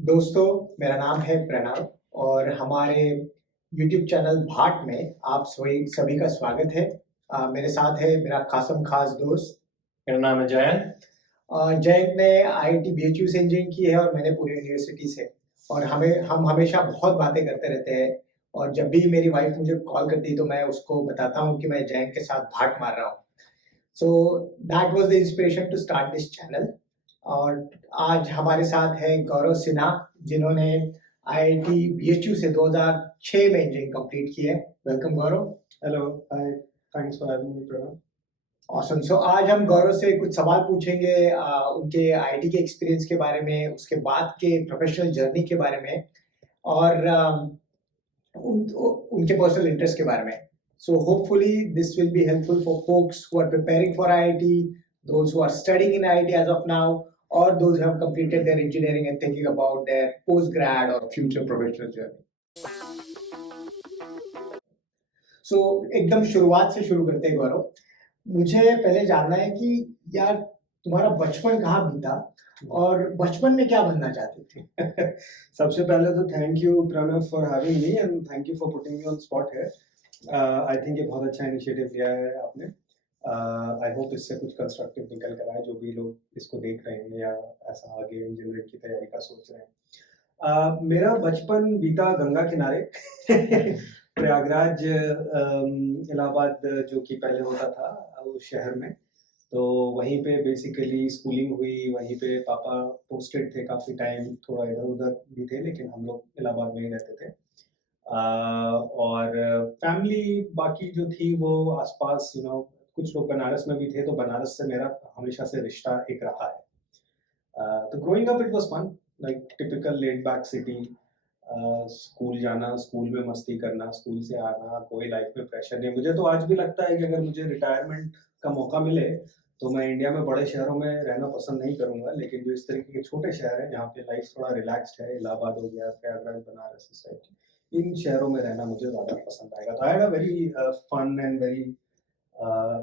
दोस्तों, मेरा नाम है प्रणव और हमारे यूट्यूब चैनल भाट में आप सभी का स्वागत है। मेरे साथ है मेरा खास दोस्त। मेरा नाम है जयंत। जयंत ने आईआईटी बीएचयू से इंजीनियरिंग की है और मैंने पूरी यूनिवर्सिटी से। और हम हमेशा बहुत बातें करते रहते हैं और जब भी मेरी वाइफ मुझे कॉल करती है तो मैं उसको बताता हूँ कि मैं जयंत के साथ भाट मार रहा हूँ। So that was the inspiration to start this channel. और आज हमारे साथ है गौरव सिन्हा, जिन्होंने आईआईटी बीएचयू से 2006 में इंजीनियरिंग कंप्लीट की है। Welcome Gaurav. Hello, hi, thanks for having me Pranav. Awesome. So आज हम गौरव से कुछ सवाल पूछेंगे उनके आईआईटी के एक्सपीरियंस के बारे में, उसके बाद के प्रोफेशनल जर्नी के बारे में और उनके पर्सनल इंटरेस्ट के बारे में। So hopefully this will be helpful for folks who are preparing for IIT, those who are studying in IIT as of now, or those who have completed their engineering and thinking about their post-grad or future professional journey. So एकदम शुरुआत से शुरू करते हैं गौरव। मुझे पहले जानना है कि यार तुम्हारा बचपन कहाँ बीता और बचपन में क्या बनना चाहते थे? सबसे पहले तो thank you Pranav for having me and thank you for putting me on spot है। आई थिंक ये बहुत अच्छा इनिशिएटिव लिया है आपने। आई होप इससे कुछ कंस्ट्रक्टिव निकल कर आए जो भी लोग इसको देख रहे हैं या ऐसा आगे इंजीनियरिंग की तैयारी का सोच रहे हैं। मेरा बचपन बीता गंगा किनारे प्रयागराज इलाहाबाद जो कि पहले होता था उस शहर में, तो वहीं पे बेसिकली स्कूलिंग हुई। वहीं पे पापा पोस्टेड थे काफ़ी टाइम, थोड़ा इधर उधर भी थे लेकिन हम लोग इलाहाबाद में ही रहते थे। और फैमिली बाकी जो थी वो आसपास कुछ लोग बनारस में भी थे, तो बनारस से मेरा हमेशा से रिश्ता एक रहा है। तो growing up it was fun, like typical laid back city. School जाना, स्कूल में मस्ती करना, स्कूल से आना, कोई लाइफ में प्रेशर नहीं। मुझे तो आज भी लगता है कि अगर मुझे रिटायरमेंट का मौका मिले तो मैं इंडिया में बड़े शहरों में रहना पसंद नहीं करूंगा, लेकिन जो इस तरीके के छोटे शहर हैं जहाँ पे लाइफ थोड़ा रिलैक्स्ड है, इलाहाबाद हो गया, प्रयागराज, बनारस, इस टाइप की, इन शहरों में रहना मुझे ज़्यादा पसंद आएगा। तो I had a very fun and very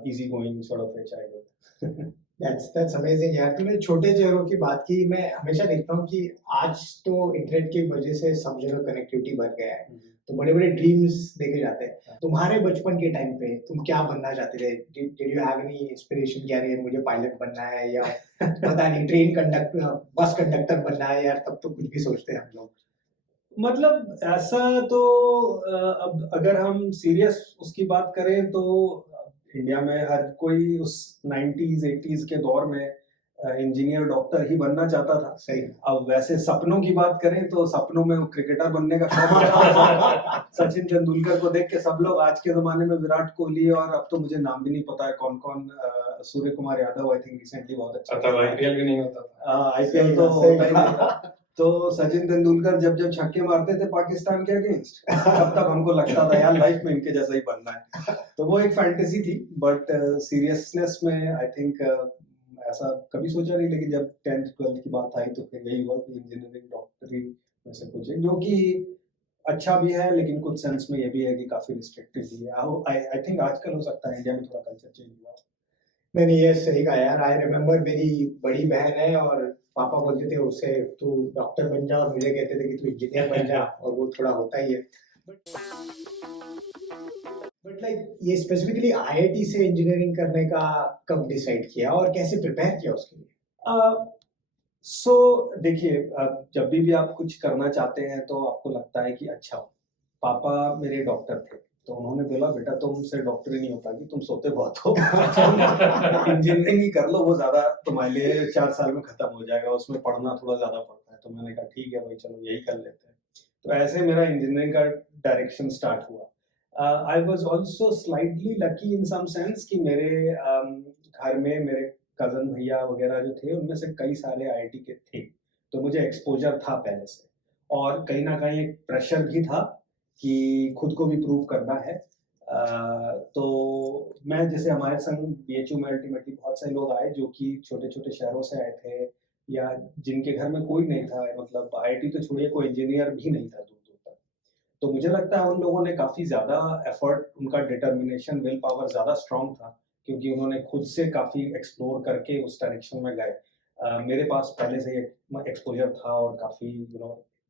easy going sort of a childhood. That's amazing यार। तूने छोटे शहरों की बात की। मैं हमेशा देखता हूँ कि आज तो इंटरनेट की वजह से सब जगह कनेक्टिविटी बढ़ गया है, तो बड़े बड़े ड्रीम्स देखे जाते हैं। तुम्हारे बचपन के टाइम पे तुम क्या बनना चाहते थे? Did you have any inspiration कि यार मुझे पायलट बनना है या पता नहीं ट्रेन कंडक्टर, बस कंडक्टर बनना है? यार तब तो कुछ भी सोचते हैं हम लोग। मतलब ऐसा तो अब अगर हम सीरियस उसकी बात करें तो इंडिया में हर कोई उस 90s 80s के दौर में इंजीनियर डॉक्टर ही बनना चाहता था। सही। अब वैसे सपनों की बात करें तो सपनों में क्रिकेटर बनने का शौक था। सचिन तेंदुलकर को देख के सब लोग, आज के जमाने में विराट कोहली, और अब तो मुझे नाम भी नहीं पता है कौन कौन, Surya Kumar Yadav I think recently बहुत अच्छा। आईपीएल भी नहीं होता था। आईपीएल तो होता ही नहीं था। तो सचिन तेंदुलकर जब जब छक्के मारते थे पाकिस्तान के अगेंस्ट, तब तक हमको लगता था यार लाइफ में इनके जैसा ही बनना है। तो वो एक फैंटेसी थी, बट सीरियसनेस में आई थिंक ऐसा कभी सोचा नहीं। लेकिन जब 10th 12th की बात आई तो फिर यही हुआ कि इंजीनियरिंग डॉक्टरी में से कुछ है, जो कि अच्छा भी है लेकिन कुछ सेंस में ये भी है कि काफी रिस्ट्रिक्टिव भी है। आई थिंक आजकल हो सकता है इंडिया में थोड़ा कल्चर चेंज हुआ। मैंने ये सही कहा यार। आई रिमेम्बर मेरी बड़ी बहन है और पापा बोलते थे उससे तू डॉक्टर बन जा और मुझे कहते थे कि तू इंजीनियर बन जा, और वो थोड़ा होता ही है। बट लाइक ये स्पेसिफिकली आईआईटी से इंजीनियरिंग करने का कब डिसाइड किया और कैसे प्रिपेयर किया उसके लिए? सो देखिए, जब भी आप कुछ करना चाहते हैं तो आपको लगता है कि अच्छा हो। पापा मेरे डॉक्टर थे तो उन्होंने बोला बेटा तुमसे डॉक्टरी नहीं हो पाएगी, तुम सोते बहुत हो, इंजीनियरिंग ही कर लो, वो ज्यादा तुम्हारे लिए 4 साल में खत्म हो जाएगा, उसमें पढ़ना थोड़ा ज्यादा पड़ता है। तो मैंने कहा ठीक है भाई, चलो यही कर लेते हैं। तो ऐसे मेरा इंजीनियरिंग का डायरेक्शन स्टार्ट हुआ। I was also slightly lucky in some sense कि मेरे घर में मेरे कजन भैया वगैरह जो थे उनमें से कई सारे आईआईटी के थे, तो मुझे एक्सपोजर था पहले से, और कहीं ना कहीं एक प्रेशर भी था कि खुद को भी प्रूव करना है। तो मैं, जैसे हमारे संग बीएचयू में अल्टीमेटली बहुत से लोग आए जो कि छोटे छोटे शहरों से आए थे या जिनके घर में कोई नहीं था, मतलब आईआईटी तो छोड़िए कोई इंजीनियर भी नहीं था दूर दूर तक। तो मुझे लगता है उन लोगों ने काफ़ी ज़्यादा एफर्ट, उनका डिटर्मिनेशन, विल पावर ज़्यादा स्ट्रांग था क्योंकि उन्होंने खुद से काफ़ी एक्सप्लोर करके उस डायरेक्शन में गए। मेरे पास पहले से ही एक्सपोजर था और काफ़ी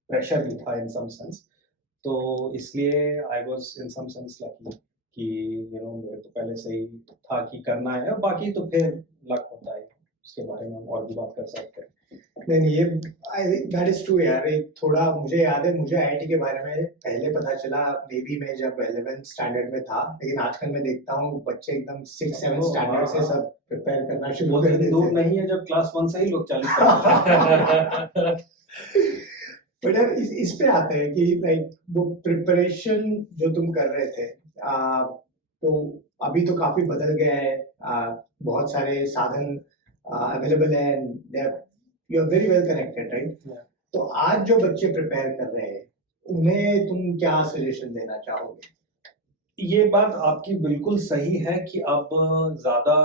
प्रेशर भी था इन सम सेंस, तो इसलिए I was in some sense lucky कि मेरे को पहले से ही था कि करना है, और बाकी तो फिर लक होता है, उसके बारे में हम और भी बात कर सकते हैं। नहीं ये I think that is true यार। एक थोड़ा मुझे याद है, मुझे आईआईटी के बारे में पहले पता चला मे बी मैं जब 11th स्टैंडर्ड में था, लेकिन आजकल मैं देखता हूँ बच्चे एकदम 6-7 स्टैंडर्ड से सब प्रिपेयर करना शुरू वो कर दिन देते दूर हैं। नहीं है जब क्लास 1 से ही लोग 40 करते बट यार इस पे आते हैं कि लाइक वो प्रिपरेशन जो तुम कर रहे थे, तो अभी तो काफी बदल गया है। बहुत सारे साधन अवेलेबल है, you are very well connected right. Yeah. तो आज जो बच्चे प्रिपेयर कर रहे हैं उन्हें तुम क्या सजेशन देना चाहोगे? ये बात आपकी बिल्कुल सही है कि अब ज़्यादा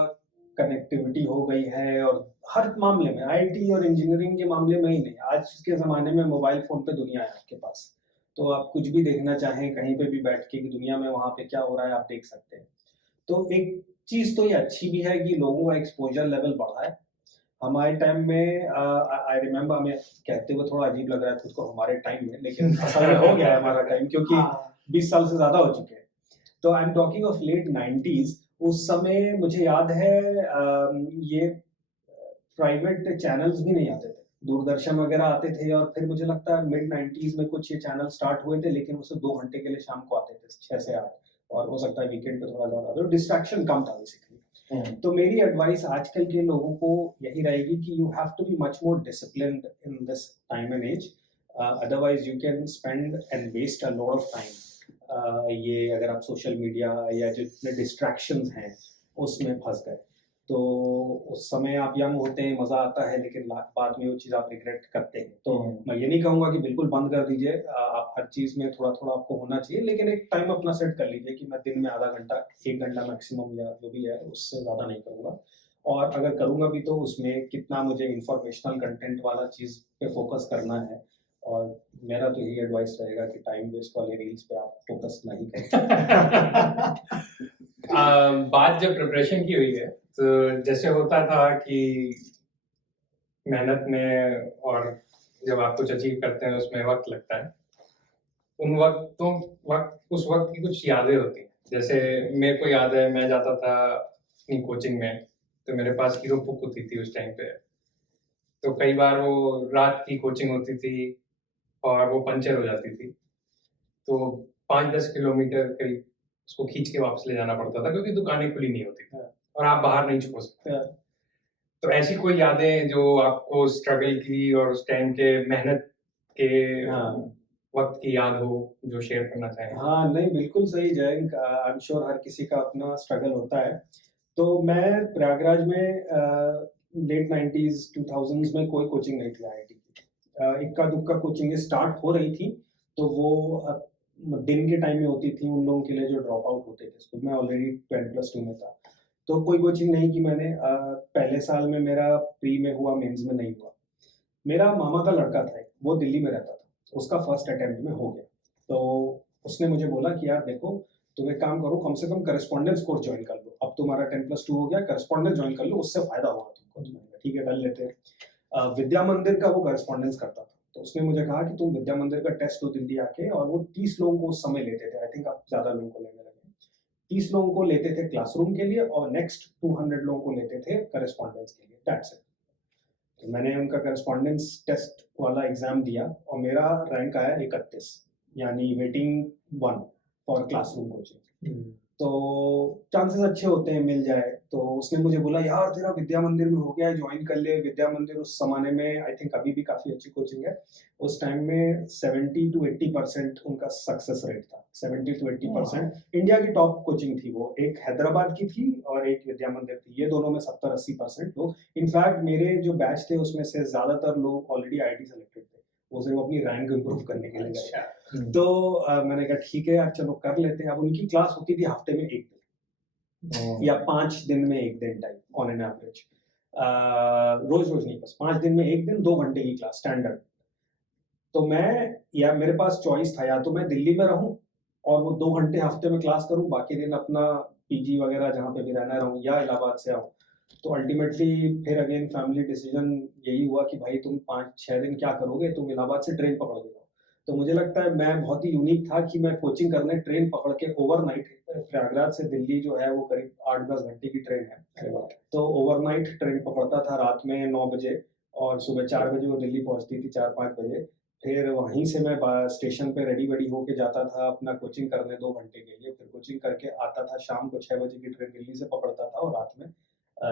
कनेक्टिविटी हो गई है, और हर मामले में, आईटी और इंजीनियरिंग के मामले में ही नहीं, आज के ज़माने में मोबाइल फ़ोन पे दुनिया है आपके पास, तो आप कुछ भी देखना चाहें कहीं पे भी बैठ के कि दुनिया में वहाँ पे क्या हो रहा है आप देख सकते हैं। तो एक चीज़ तो ये अच्छी भी है कि लोगों का एक्सपोजर लेवल बढ़ा है। हमारे टाइम में आई रिमेम्बर, हमें कहते हुए थोड़ा अजीब लग रहा है खुद को हमारे टाइम में, लेकिन असल में हो गया है हमारा टाइम, क्योंकि हाँ, 20 साल से ज़्यादा हो चुके हैं। तो I am talking of late 90s। उस समय मुझे याद है ये प्राइवेट चैनल्स भी नहीं आते थे, दूरदर्शन वगैरह आते थे, और फिर मुझे लगता है मिड 90s में कुछ ये चैनल स्टार्ट हुए थे, लेकिन वो सिर्फ 2 घंटे के लिए शाम को आते थे, 6 से 8, और हो सकता है वीकेंड पे थोड़ा ज़्यादा, तो डिस्ट्रैक्शन कम था बेसिकली। तो मेरी एडवाइस आजकल के लोगों को यही रहेगी कि you have to be much more disciplined in this time and age, otherwise you can spend and waste a lot of time. ये अगर आप सोशल मीडिया या जितने डिस्ट्रैक्शंस हैं उसमें फंस गए, तो उस समय आप यंग होते हैं, मज़ा आता है, लेकिन बाद में वो चीज़ आप रिग्रेट करते हैं। तो मैं ये नहीं कहूँगा कि बिल्कुल बंद कर दीजिए, आप हर चीज़ में थोड़ा थोड़ा आपको होना चाहिए, लेकिन एक टाइम अपना सेट कर लीजिए कि मैं दिन में आधा घंटा 1 घंटा मैक्सिमम, या जो भी है उससे ज़्यादा नहीं करूँगा, और अगर करूँगा भी तो उसमें कितना मुझे इंफॉर्मेशनल कंटेंट वाला चीज़ पे फोकस करना है। और मेरा तो यही एडवाइस रहेगा कि टाइम वेस्ट वाले रील्स पे आप फोकस नहीं करें। बात जब प्रिपरेशन की हुई है, तो जैसे होता था कि मेहनत में, और जब आप कुछ अचीव करते हैं उसमें वक्त लगता है, उन उस वक्त की कुछ यादें होती हैं। जैसे मेरे को याद है, मैं जाता था अपनी कोचिंग में, तो मेरे पास हीरो बुक होती थी उस टाइम पे, तो कई बार वो रात की कोचिंग होती थी और वो पंचर हो जाती थी, तो 5-10 किलोमीटर करीब उसको खींच के वापस ले जाना पड़ता था, क्योंकि दुकानें खुली नहीं होती थी और आप बाहर नहीं छोड़ सकते। तो ऐसी कोई यादें जो आपको स्ट्रगल की और उस टाइम के मेहनत के वक्त की याद हो, जो शेयर करना चाहें? हाँ, नहीं बिल्कुल सही जयंक, आई एम श्योर हर किसी का अपना स्ट्रगल होता है। तो मैं प्रयागराज में लेट 90s 2000s में कोई कोचिंग नहीं थी आईआईटी की, इक्का दुक्का कोचिंग स्टार्ट हो रही थी, तो वो दिन के टाइम में होती थी उन लोगों के लिए जो ड्रॉप आउट होते थे स्कूल में। ऑलरेडी 12+2 में था, तो कोई कोचिंग नहीं की मैंने। पहले साल में मेरा प्री में हुआ, मेंस में नहीं हुआ। मेरा मामा का लड़का था, वो दिल्ली में रहता था, उसका फर्स्ट अटेम्प्ट में हो गया, तो उसने मुझे बोला कि यार देखो, तुम एक काम करो, कम से कम करस्पॉन्डेंस कोर्स ज्वाइन कर लो, अब तुम्हारा 10+2 हो गया, करस्पॉन्डेंस ज्वाइन कर लो, उससे फायदा होगा तुमको। ठीक है, कर लेते हैं। विद्या मंदिर का वो करस्पॉन्डेंस करता था, तो उसने मुझे कहा कि तुम विद्या मंदिर का टेस्ट दो दिल्ली आके, और वो 30 लोगों को उस समय लेते थे, आई थिंक अब ज़्यादा लोगों को लेने लगे। 30 लोगों को लेते थे क्लासरूम के लिए, और नेक्स्ट 200 लोगों को लेते थे करस्पॉन्डेंस के लिए, दैट्स इट। तो मैंने उनका करस्पॉन्डेंस टेस्ट वाला एग्जाम दिया, और मेरा रैंक आया 31, यानी वेटिंग 1 फॉर क्लासरूम कोचिंग। तो चांसेस अच्छे होते हैं मिल जाए। तो उसने मुझे बोला यार तेरा विद्या मंदिर में हो गया है, ज्वाइन कर ले। विद्या मंदिर उस जमाने में, आई थिंक अभी भी काफ़ी अच्छी कोचिंग है, उस टाइम में 70 to 80% उनका सक्सेस रेट था। 70 to 80% इंडिया की टॉप कोचिंग थी वो। एक हैदराबाद की थी और एक विद्या मंदिर थी, ये दोनों में 70-80% लोग। इनफैक्ट मेरे जो बैच थे उसमें से ज़्यादातर लोग ऑलरेडी आईटी सेलेक्टेड थे, वो सिर्फ अपनी रैंक इम्प्रूव करने के लिए गए। तो मैंने कहा ठीक है यार, चलो कर लेते हैं। अब उनकी क्लास होती थी हफ्ते में 1 दिन या 5 दिन में 1 दिन टाइम, ऑन एन एवरेज। रोज रोज नहीं, बस 5 दिन में 1 दिन 2 घंटे की क्लास स्टैंडर्ड। तो मेरे पास चॉइस था, या तो मैं दिल्ली में रहूं और वो 2 घंटे हफ्ते में क्लास करूं, बाकी दिन अपना पीजी वगैरह जहाँ पे भी रहना रहूं, या इलाहाबाद से आऊं। तो अल्टीमेटली फिर अगेन फैमिली डिसीजन यही हुआ कि भाई तुम 5-6 दिन क्या करोगे, तुम इलाहाबाद से ट्रेन पकड़ के जाओ। तो मुझे लगता है मैं बहुत ही यूनिक था कि मैं कोचिंग करने ट्रेन पकड़ के ओवरनाइट, प्रयागराज से दिल्ली जो है वो करीब 8-10 घंटे की ट्रेन है, तो ओवरनाइट ट्रेन पकड़ता था रात में 9 बजे और सुबह 4 बजे वो दिल्ली पहुंचती थी, 4-5 बजे। फिर वहीं से मैं स्टेशन पे रेडी वेडी होके जाता था अपना कोचिंग करने 2 घंटे के लिए, फिर कोचिंग करके आता था, शाम को 6 बजे की ट्रेन दिल्ली से पकड़ता था और रात में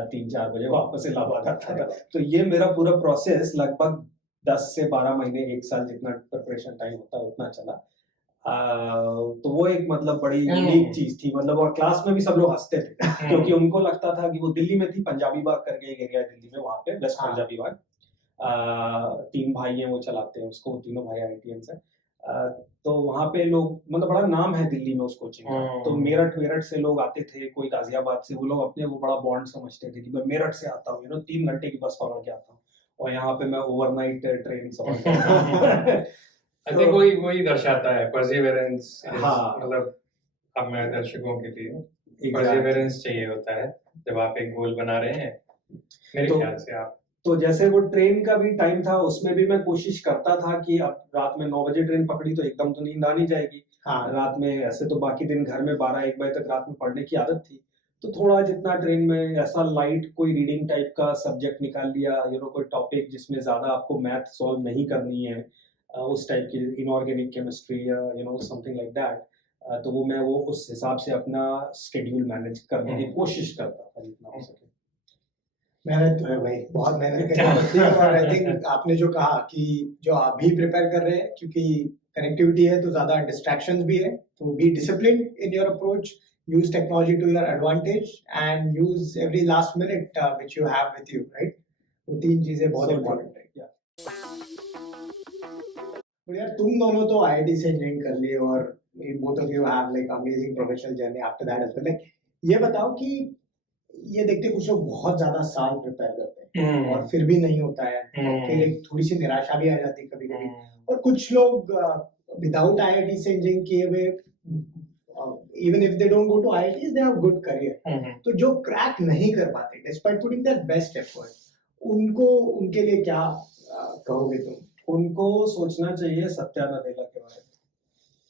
3-4 बजे वापस इलाहाबाद आता था। तो ये मेरा पूरा प्रोसेस लगभग 10 से 12 महीने, 1 साल जितना प्रिपरेशन टाइम होता है उतना चला। तो वो एक मतलब बड़ी यूनिक चीज थी, मतलब और क्लास में भी सब लोग हंसते थे क्योंकि उनको लगता था कि वो दिल्ली में थी, पंजाबी बाग करके एक एरिया है दिल्ली में, वहाँ पे वेस्ट हाँ। पंजाबी बाग। 3 भाई हैं वो चलाते हैं उसको, तीनों भाई आईटीएन से। तो वहाँ पे लोग मतलब बड़ा नाम है दिल्ली में उस कोचिंग का। तो मेरठ से लोग आते थे, कोई गाजियाबाद से, वो लोग अपने वो बड़ा बॉन्ड समझते थे कि मैं मेरठ से आता हूँ, 3 घंटे की बस पकड़ के आता हूँ और यहाँ पे मैं ओवरनाइट ट्रेन सफर करता हूँ। आई थिंक वही दर्शाता है परसिवरेंस। हाँ। मतलब अब मैं दर्शकों के लिए Exactly. परसिवरेंस चाहिए होता है जब आप एक गोल बना रहे हैं, मेरे ख्याल से आप। तो जैसे वो ट्रेन का भी टाइम था, उसमें भी मैं कोशिश करता था कि अब रात में 9 बजे ट्रेन पकड़ी तो एकदम तो नींद आ नहीं जाएगी। हाँ। रात में ऐसे तो बाकी दिन घर में 12-1 बजे तक रात में पढ़ने की आदत थी, तो थोड़ा जितना ट्रेन में ऐसा लाइट कोई रीडिंग टाइप का सब्जेक्ट निकाल लिया, कोई टॉपिक जिसमें ज्यादा आपको मैथ सॉल्व नहीं करनी है, उस टाइप की इनऑर्गेनिक केमिस्ट्री या समथिंग लाइक दैट, तो वो मैं उस हिसाब से अपना शेड्यूल मैनेज करने की कोशिश करता था जितना हो सके। मेहनत तो है भाई, बहुत मेहनत करनी पड़ती है। और आई थिंक आपने जो कहा कि जो आप भी प्रिपेयर कर रहे हैं, क्योंकि कनेक्टिविटी है तो ज्यादा डिस्ट्रैक्शंस भी है, तो be discipline in your approach, use technology to your advantage and use every last minute which you have with you, right? वो 3 चीजें बहुत इंपॉर्टेंट है। तो यार तुम दोनों तो आईआईटी से इंजीनियरिंग कर लिए और both of you have like amazing professional journey after that as well. Like ये बताओ कि ये देखते कुछ लोग बहुत ज्यादा साल प्रिपेयर करते हैं और फिर भी नहीं होता है, फिर एक थोड़ी सी निराशा भी आ जाती है कभी कभी। और कुछ लोग विदाउट आईआईटी से इंजीनियरिंग किए हुए, even if they don't go to IIT they have good career. तो जो क्रैक नहीं कर पाते despite putting their best effort, उनको उनके लिए क्या कहोगे तुम? उनको सोचना चाहिए सत्या नदेला के बारे में।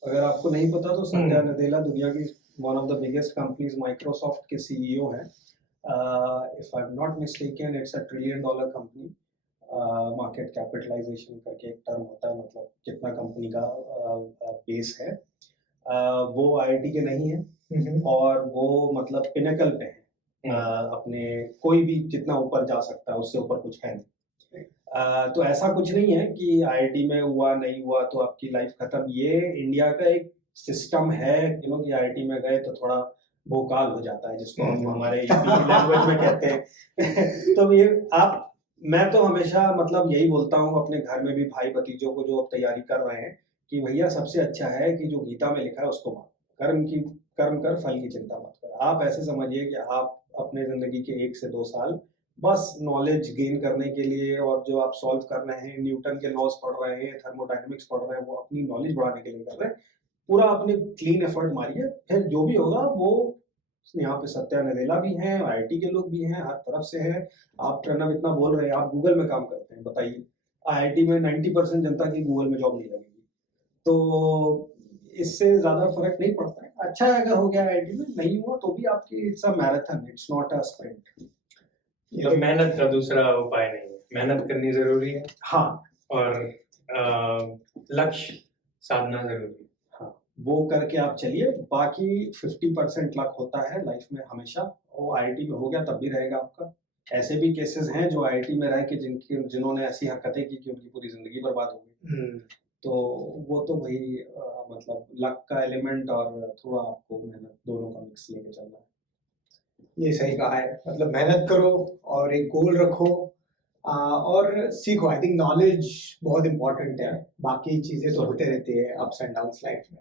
अगर आपको नहीं पता तो सत्या नदेला दुनिया की one of the biggest companies Microsoft के सीईओ हैं। If I am not mistaken it's $1 trillion company. Market capitalization करके एक टर्म होता है, मतलब कितना कंपनी का बेस है। वो आईआईटी के नहीं है और वो मतलब पिनेकल पे है, अपने कोई भी जितना ऊपर जा सकता है उससे ऊपर कुछ है नहीं। तो ऐसा कुछ नहीं है कि आईआईटी में हुआ नहीं हुआ तो आपकी लाइफ खत्म। ये इंडिया का एक सिस्टम है कि आईआईटी में गए तो थोड़ा भोकाल हो जाता है, जिसको हम हमारे लैंग्वेज में कहते हैं। तो ये मैं तो हमेशा मतलब यही बोलता हूँ अपने घर में भी भाई भतीजों को जो अब तैयारी कर रहे हैं कि भैया सबसे अच्छा है कि जो गीता में लिखा है उसको मानो, कर्म कर फल की चिंता मत कर। आप ऐसे समझिए कि आप अपने जिंदगी के 1 से 2 साल बस नॉलेज गेन करने के लिए, और जो आप सॉल्व कर रहे हैं, न्यूटन के लॉज पढ़ रहे हैं, थर्मोडायनेमिक्स पढ़ रहे हैं, वो अपनी नॉलेज बढ़ाने के लिए कर रहे हैं। पूरा अपने क्लीन एफर्ट मारिए, फिर जो भी होगा वो। यहाँ पे सत्या नदेला भी हैं, आईआईटी के लोग भी हैं, हर तरफ से हैं। आप प्रणव इतना बोल रहे हैं, आप गूगल में काम करते हैं, बताइए आईआईटी में 90% जनता की गूगल में जॉब नहीं लगेगी, तो इससे ज्यादा फर्क नहीं पड़ता है। अच्छा है अगर हो गया आईआईटी में, नहीं हुआ तो भी आपकी it's a marathon, it's not a sprint. मतलब मेहनत का दूसरा उपाय नहीं है, मेहनत करनी जरूरी है। हाँ, और लक्ष्य साधना जरूरी है। हाँ, वो करके आप चलिए। बाकी 50% लक होता है लाइफ में हमेशा, और आईआईटी में हो गया तब भी रहेगा आपका। ऐसे भी केसेस हैं जो आईआईटी में रह के जिन्होंने ऐसी हरकतें की कि उनकी पूरी जिंदगी बर्बाद हो गई। तो वो तो भाई मतलब लक का एलिमेंट और थोड़ा आपको मेहनत दोनों का मिक्स लेके चलना है। ये सही कहा है, मतलब मेहनत करो और एक गोल रखो और सीखो। आई थिंक नॉलेज बहुत इंपॉर्टेंट है, बाकी चीजें तो होते रहती है, अप्स एंड डाउन्स लाइफ में।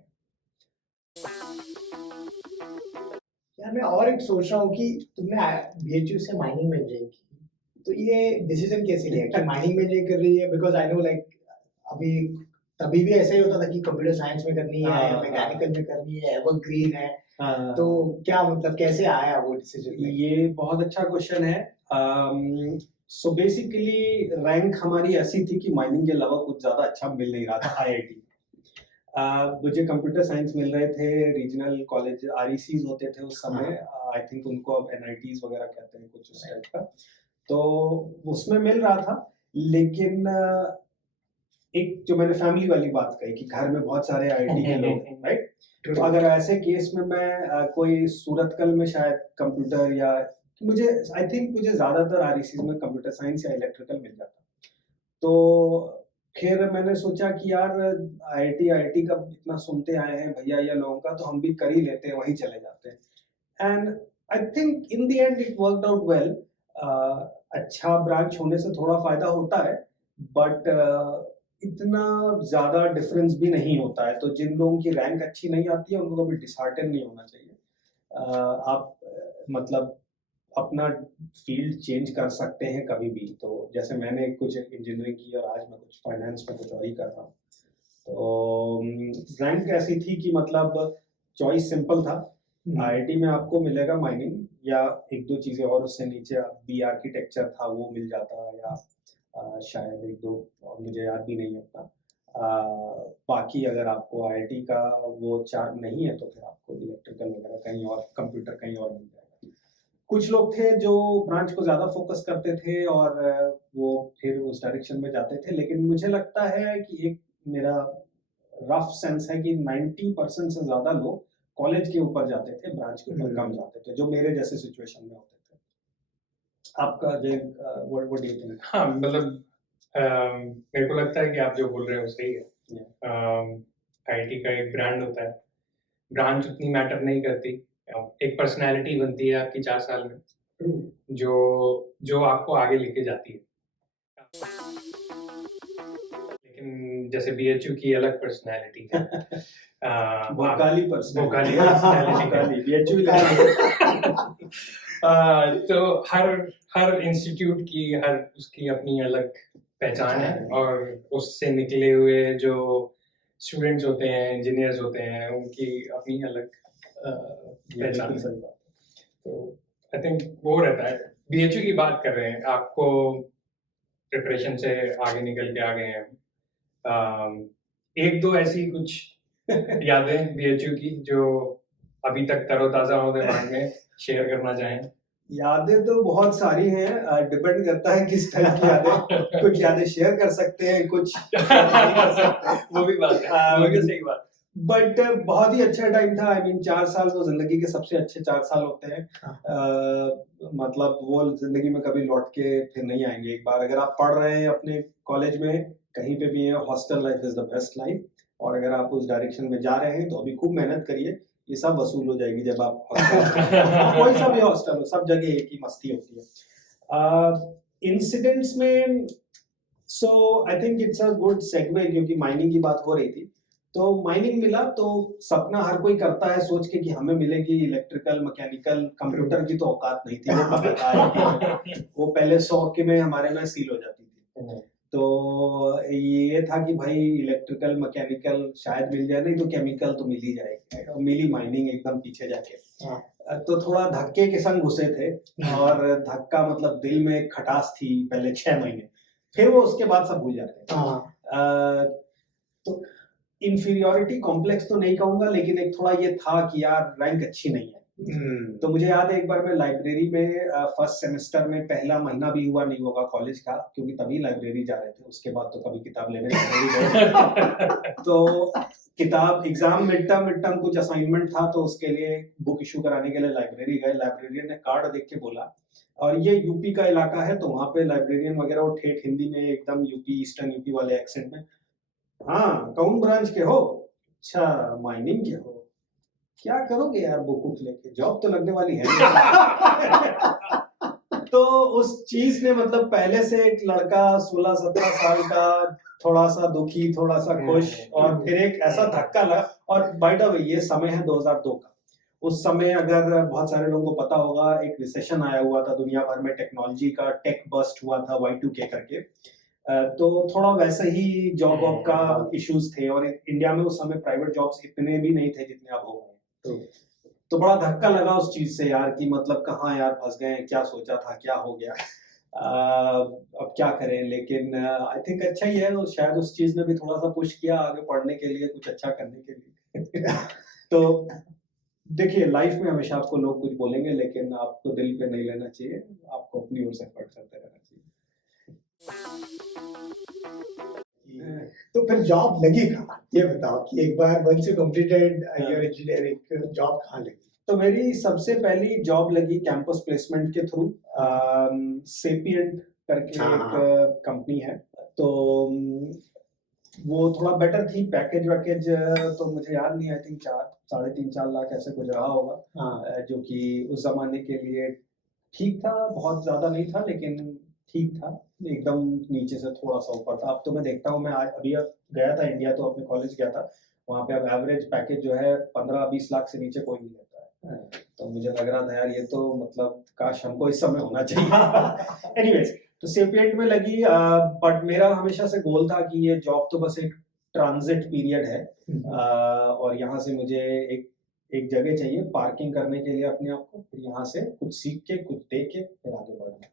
यार मैं और एक सोच रहा हूँ कि तुमने बीएचयू से माइनिंग में इंजीनियरिंग की, तो ये डिसीजन कैसे लिया कि माइनिंग में इंजीनियरिंग कर रही है? बिकॉज आई नो लाइक तभी भी ऐसा ही होता था कि कंप्यूटर साइंस में करनी है, मैकेनिकल में करनी है, एवरग्रीन है, हाँ, तो क्या मतलब कैसे आया वो डिसीजन? ये बहुत अच्छा क्वेश्चन है। सो बेसिकली रैंक हमारी ऐसी थी कि माइनिंग के अलावा कुछ ज्यादा अच्छा मिल नहीं रहा था आईआईटी। मुझे कंप्यूटर साइंस मिल रहे थे, रीजनल कॉलेज आरईसीज होते थे उस समय, आई थिंक उनको अब एनआईटीज वगैरह कहते हैं कुछ उस टाइप का, तो उसमें मिल रहा था। लेकिन एक जो मैंने फैमिली वाली बात कही कि घर में बहुत सारे आईआईटी के लोग हैं, राइट? तो अगर ऐसे केस में मैं कोई सूरतकल में शायद कंप्यूटर या मुझे आई थिंक मुझे ज्यादातर आरईसी में कंप्यूटर साइंस या इलेक्ट्रिकल मिल जाता, तो फिर मैंने सोचा कि यार आईआईटी का इतना सुनते आए हैं भैया या लोगों का, तो हम भी कर ही लेते हैं, वहीं चले जाते हैं। And I think in the end it worked out well. अच्छा ब्रांच होने से थोड़ा फायदा होता है, बट इतना ज्यादा डिफरेंस भी नहीं होता है। तो जिन लोगों की रैंक अच्छी नहीं आती है उनको कभी डिसहार्टन नहीं होना चाहिए। आप मतलब अपना फील्ड चेंज कर सकते हैं कभी भी। तो जैसे मैंने कुछ इंजीनियरिंग की और आज मैं कुछ फाइनेंस में कुछ और ही कर रहा हूँ। तो रैंक ऐसी थी कि मतलब चॉइस सिंपल था, आईआईटी में आपको मिलेगा माइनिंग या एक दो चीजें और उससे नीचे बी आर्किटेक्चर था वो मिल जाता, या शायद एक दो और मुझे याद भी नहीं होता। बाकी अगर आपको आईआईटी का वो चार्म नहीं है तो फिर आपको इलेक्ट्रिकल वगैरह कहीं और, कंप्यूटर कहीं और मिल जाएगा। कुछ लोग थे जो ब्रांच को ज्यादा फोकस करते थे और वो फिर उस डायरेक्शन में जाते थे, लेकिन मुझे लगता है कि एक मेरा रफ सेंस है कि 90% से ज्यादा लोग कॉलेज के ऊपर जाते थे, ब्रांच के ऊपर कम जाते थे, जो मेरे जैसे सिचुएशन में होते थे। आपका व्हाट डू यू थिंक? हाँ, मतलब मेरे को लगता है कि आप जो बोल रहे हो सही है। आईटी का एक ब्रांड होता है, ब्रांच उतनी मैटर नहीं करती। एक पर्सनैलिटी बनती है आपकी 4 साल में, जो जो आपको आगे लेके जाती है। लेकिन जैसे बीएचयू की अलग पर्सनैलिटी है। भोकाली भोकाली पर्सनैलिटी बीएचयू तो हर इंस्टीट्यूट की हर उसकी अपनी अलग पहचान है, और उससे निकले हुए जो स्टूडेंट्स होते हैं, इंजीनियर्स होते हैं, उनकी अपनी अलग पहचान है। तो आई थिंक वो रहता है। बीएचयू की बात कर रहे हैं, आपको प्रिपरेशन से आगे निकल के आ गए हैं। एक दो ऐसी कुछ यादें बीएचयू की जो अभी तक तरोताजा हो दिमाग में शेयर करना चाहें? यादें तो बहुत सारी हैं, डिपेंड करता है किस टाइप की यादें। कुछ यादें शेयर कर सकते हैं, कुछ नहीं कर सकते। वो भी बात है, वो भी सही बात। बट बहुत ही अच्छा टाइम था। आई मीन 4 साल वो जिंदगी के सबसे अच्छे 4 साल होते हैं। मतलब वो जिंदगी में कभी लौट के फिर नहीं आएंगे। एक बार अगर आप पढ़ रहे हैं अपने कॉलेज में कहीं पे भी है, hostel life is the best life. और अगर आप उस डायरेक्शन में जा रहे हैं तो अभी खूब मेहनत करिए, ये सब वसूल हो जाएगी जब आप कोई सा भी हॉस्टल हो, सब जगह एक ही मस्ती होती है। इंसिडेंट्स में so I think it's a good segue, क्योंकि माइनिंग की बात हो रही थी। तो माइनिंग मिला तो सपना हर कोई करता है सोच के कि हमें मिलेगी इलेक्ट्रिकल, मैकेनिकल, कंप्यूटर की तो औकात नहीं थी, वो पता था वो पहले 100 के में हमारे में सील हो जाती थी। तो ये था कि भाई इलेक्ट्रिकल मैकेनिकल शायद मिल जाए, नहीं तो केमिकल तो मिल ही जाएगी, और मिली माइनिंग एकदम पीछे जाके। तो थोड़ा धक्के के संग घुसे थे, और धक्का मतलब दिल में एक खटास थी पहले 6 महीने, फिर वो उसके बाद सब भूल जाते हैं। तो इंफीरियोरिटी कॉम्प्लेक्स तो नहीं कहूंगा, लेकिन एक थोड़ा ये था कि यार रैंक अच्छी नहीं है। तो मुझे याद है एक बार मैं लाइब्रेरी में फर्स्ट सेमेस्टर में, पहला महीना भी हुआ नहीं होगा कॉलेज का, क्योंकि तभी लाइब्रेरी जा रहे थे, उसके बाद तो कभी किताब लेने लाइब्रेरी तो किताब एग्जाम मिड टर्म कुछ असाइनमेंट था, तो उसके लिए बुक इशू कराने के लिए लाइब्रेरी गए। लाइब्रेरियन ने कार्ड देख के बोला, और ये यूपी का इलाका है तो वहां पे लाइब्रेरियन वगैरह वो ठेठ हिंदी में एकदम यूपी, ईस्टर्न यूपी वाले एक्सेंट में, हाँ कौन ब्रांच के हो? अच्छा माइनिंग के हो, क्या करोगे यार बुक लेके, जॉब तो लगने वाली है तो उस चीज ने मतलब पहले से एक लड़का 16-17 साल का, थोड़ा सा दुखी, थोड़ा सा खुश, और फिर एक ऐसा धक्का लगा। और बाय द वे ये समय है 2002 का। उस समय अगर बहुत सारे लोगों को पता होगा, एक रिसेशन आया हुआ था दुनिया भर में, टेक्नोलॉजी का टेक बस्ट हुआ था Y2K करके। तो थोड़ा वैसे ही जॉब वॉब का इश्यूज थे, और इंडिया में उस समय प्राइवेट जॉब्स इतने भी नहीं थे जितने अब हो गए। तो बड़ा धक्का लगा उस चीज से यार कि मतलब कहाँ यार फंस गए, क्या सोचा था, क्या हो गया। अब क्या करें, लेकिन आई थिंक अच्छा ही है, और शायद उस चीज ने भी थोड़ा सा पुश किया आगे पढ़ने के लिए, कुछ अच्छा करने के लिए। तो देखिए, लाइफ में हमेशा आपको लोग कुछ बोलेंगे, लेकिन आपको दिल पे नहीं लेना चाहिए, आपको अपनी ओर से एफर्ट करते रहना चाहिए। तो फिर जॉब लगी कहाँ, ये बताओ कि एक बार once you completed your engineering, job कहाँ लगी? तो मेरी सबसे पहली जॉब लगी कैंपस प्लेसमेंट के थ्रू, सेपिएंट करके हाँ, एक कंपनी है। तो वो थोड़ा बेटर थी, पैकेज वैकेज तो मुझे याद नहीं, आई थिंक 3.5-4 लाख ऐसे कुछ रहा होगा। हाँ, जो कि उस जमाने के लिए ठीक था, बहुत ज्यादा नहीं था लेकिन ठीक था, एकदम नीचे से थोड़ा सा ऊपर था। अब तो मैं देखता हूँ, मैं आज अभी अब गया था इंडिया, तो अपने कॉलेज गया था, वहाँ पे अब एवरेज पैकेज जो है 15-20 लाख से नीचे कोई नहीं लेता है। तो मुझे लग रहा था यार ये तो मतलब काश हमको इस समय होना चाहिए। एनीवेज, तो सेपिएंट में लगी, बट मेरा हमेशा से गोल था कि ये जॉब तो बस एक ट्रांजिट पीरियड है, और यहाँ से मुझे एक जगह चाहिए पार्किंग करने के लिए अपने आप को, फिर यहाँ से कुछ सीख के, कुछ दे के फिर आगे बढ़ना।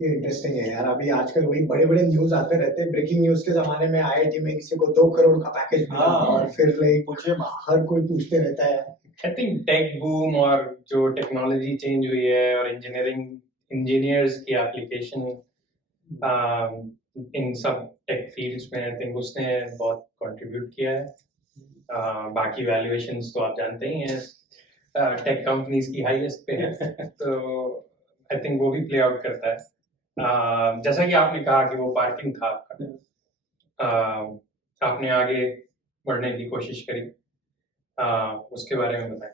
ये इंटरेस्टिंग है यार। अभी आजकल वही बड़े बड़े न्यूज आते रहते हैं, ब्रेकिंग न्यूज के जमाने में आईआईटी में किसी को 2 करोड़ का पैकेज मिला, हाँ, और फिर लाइक पूछे हर कोई पूछते रहता है। आई थिंक टेक बूम और जो टेक्नोलॉजी चेंज हुई है और इंजीनियर्स की एप्लीकेशन इन सब टेक फील्ड्स में, आई थिंक उसने बहुत कंट्रीब्यूट किया है। बाकी वैल्यूएशंस तो आप जानते ही हैं, टेक कंपनीज की हाईएस्ट पे है, तो आई थिंक वो भी प्ले आउट करता है। जैसा कि आपने कहा कि वो पार्किंग था आपका, आपने आगे बढ़ने की कोशिश करी, उसके बारे में बताएं।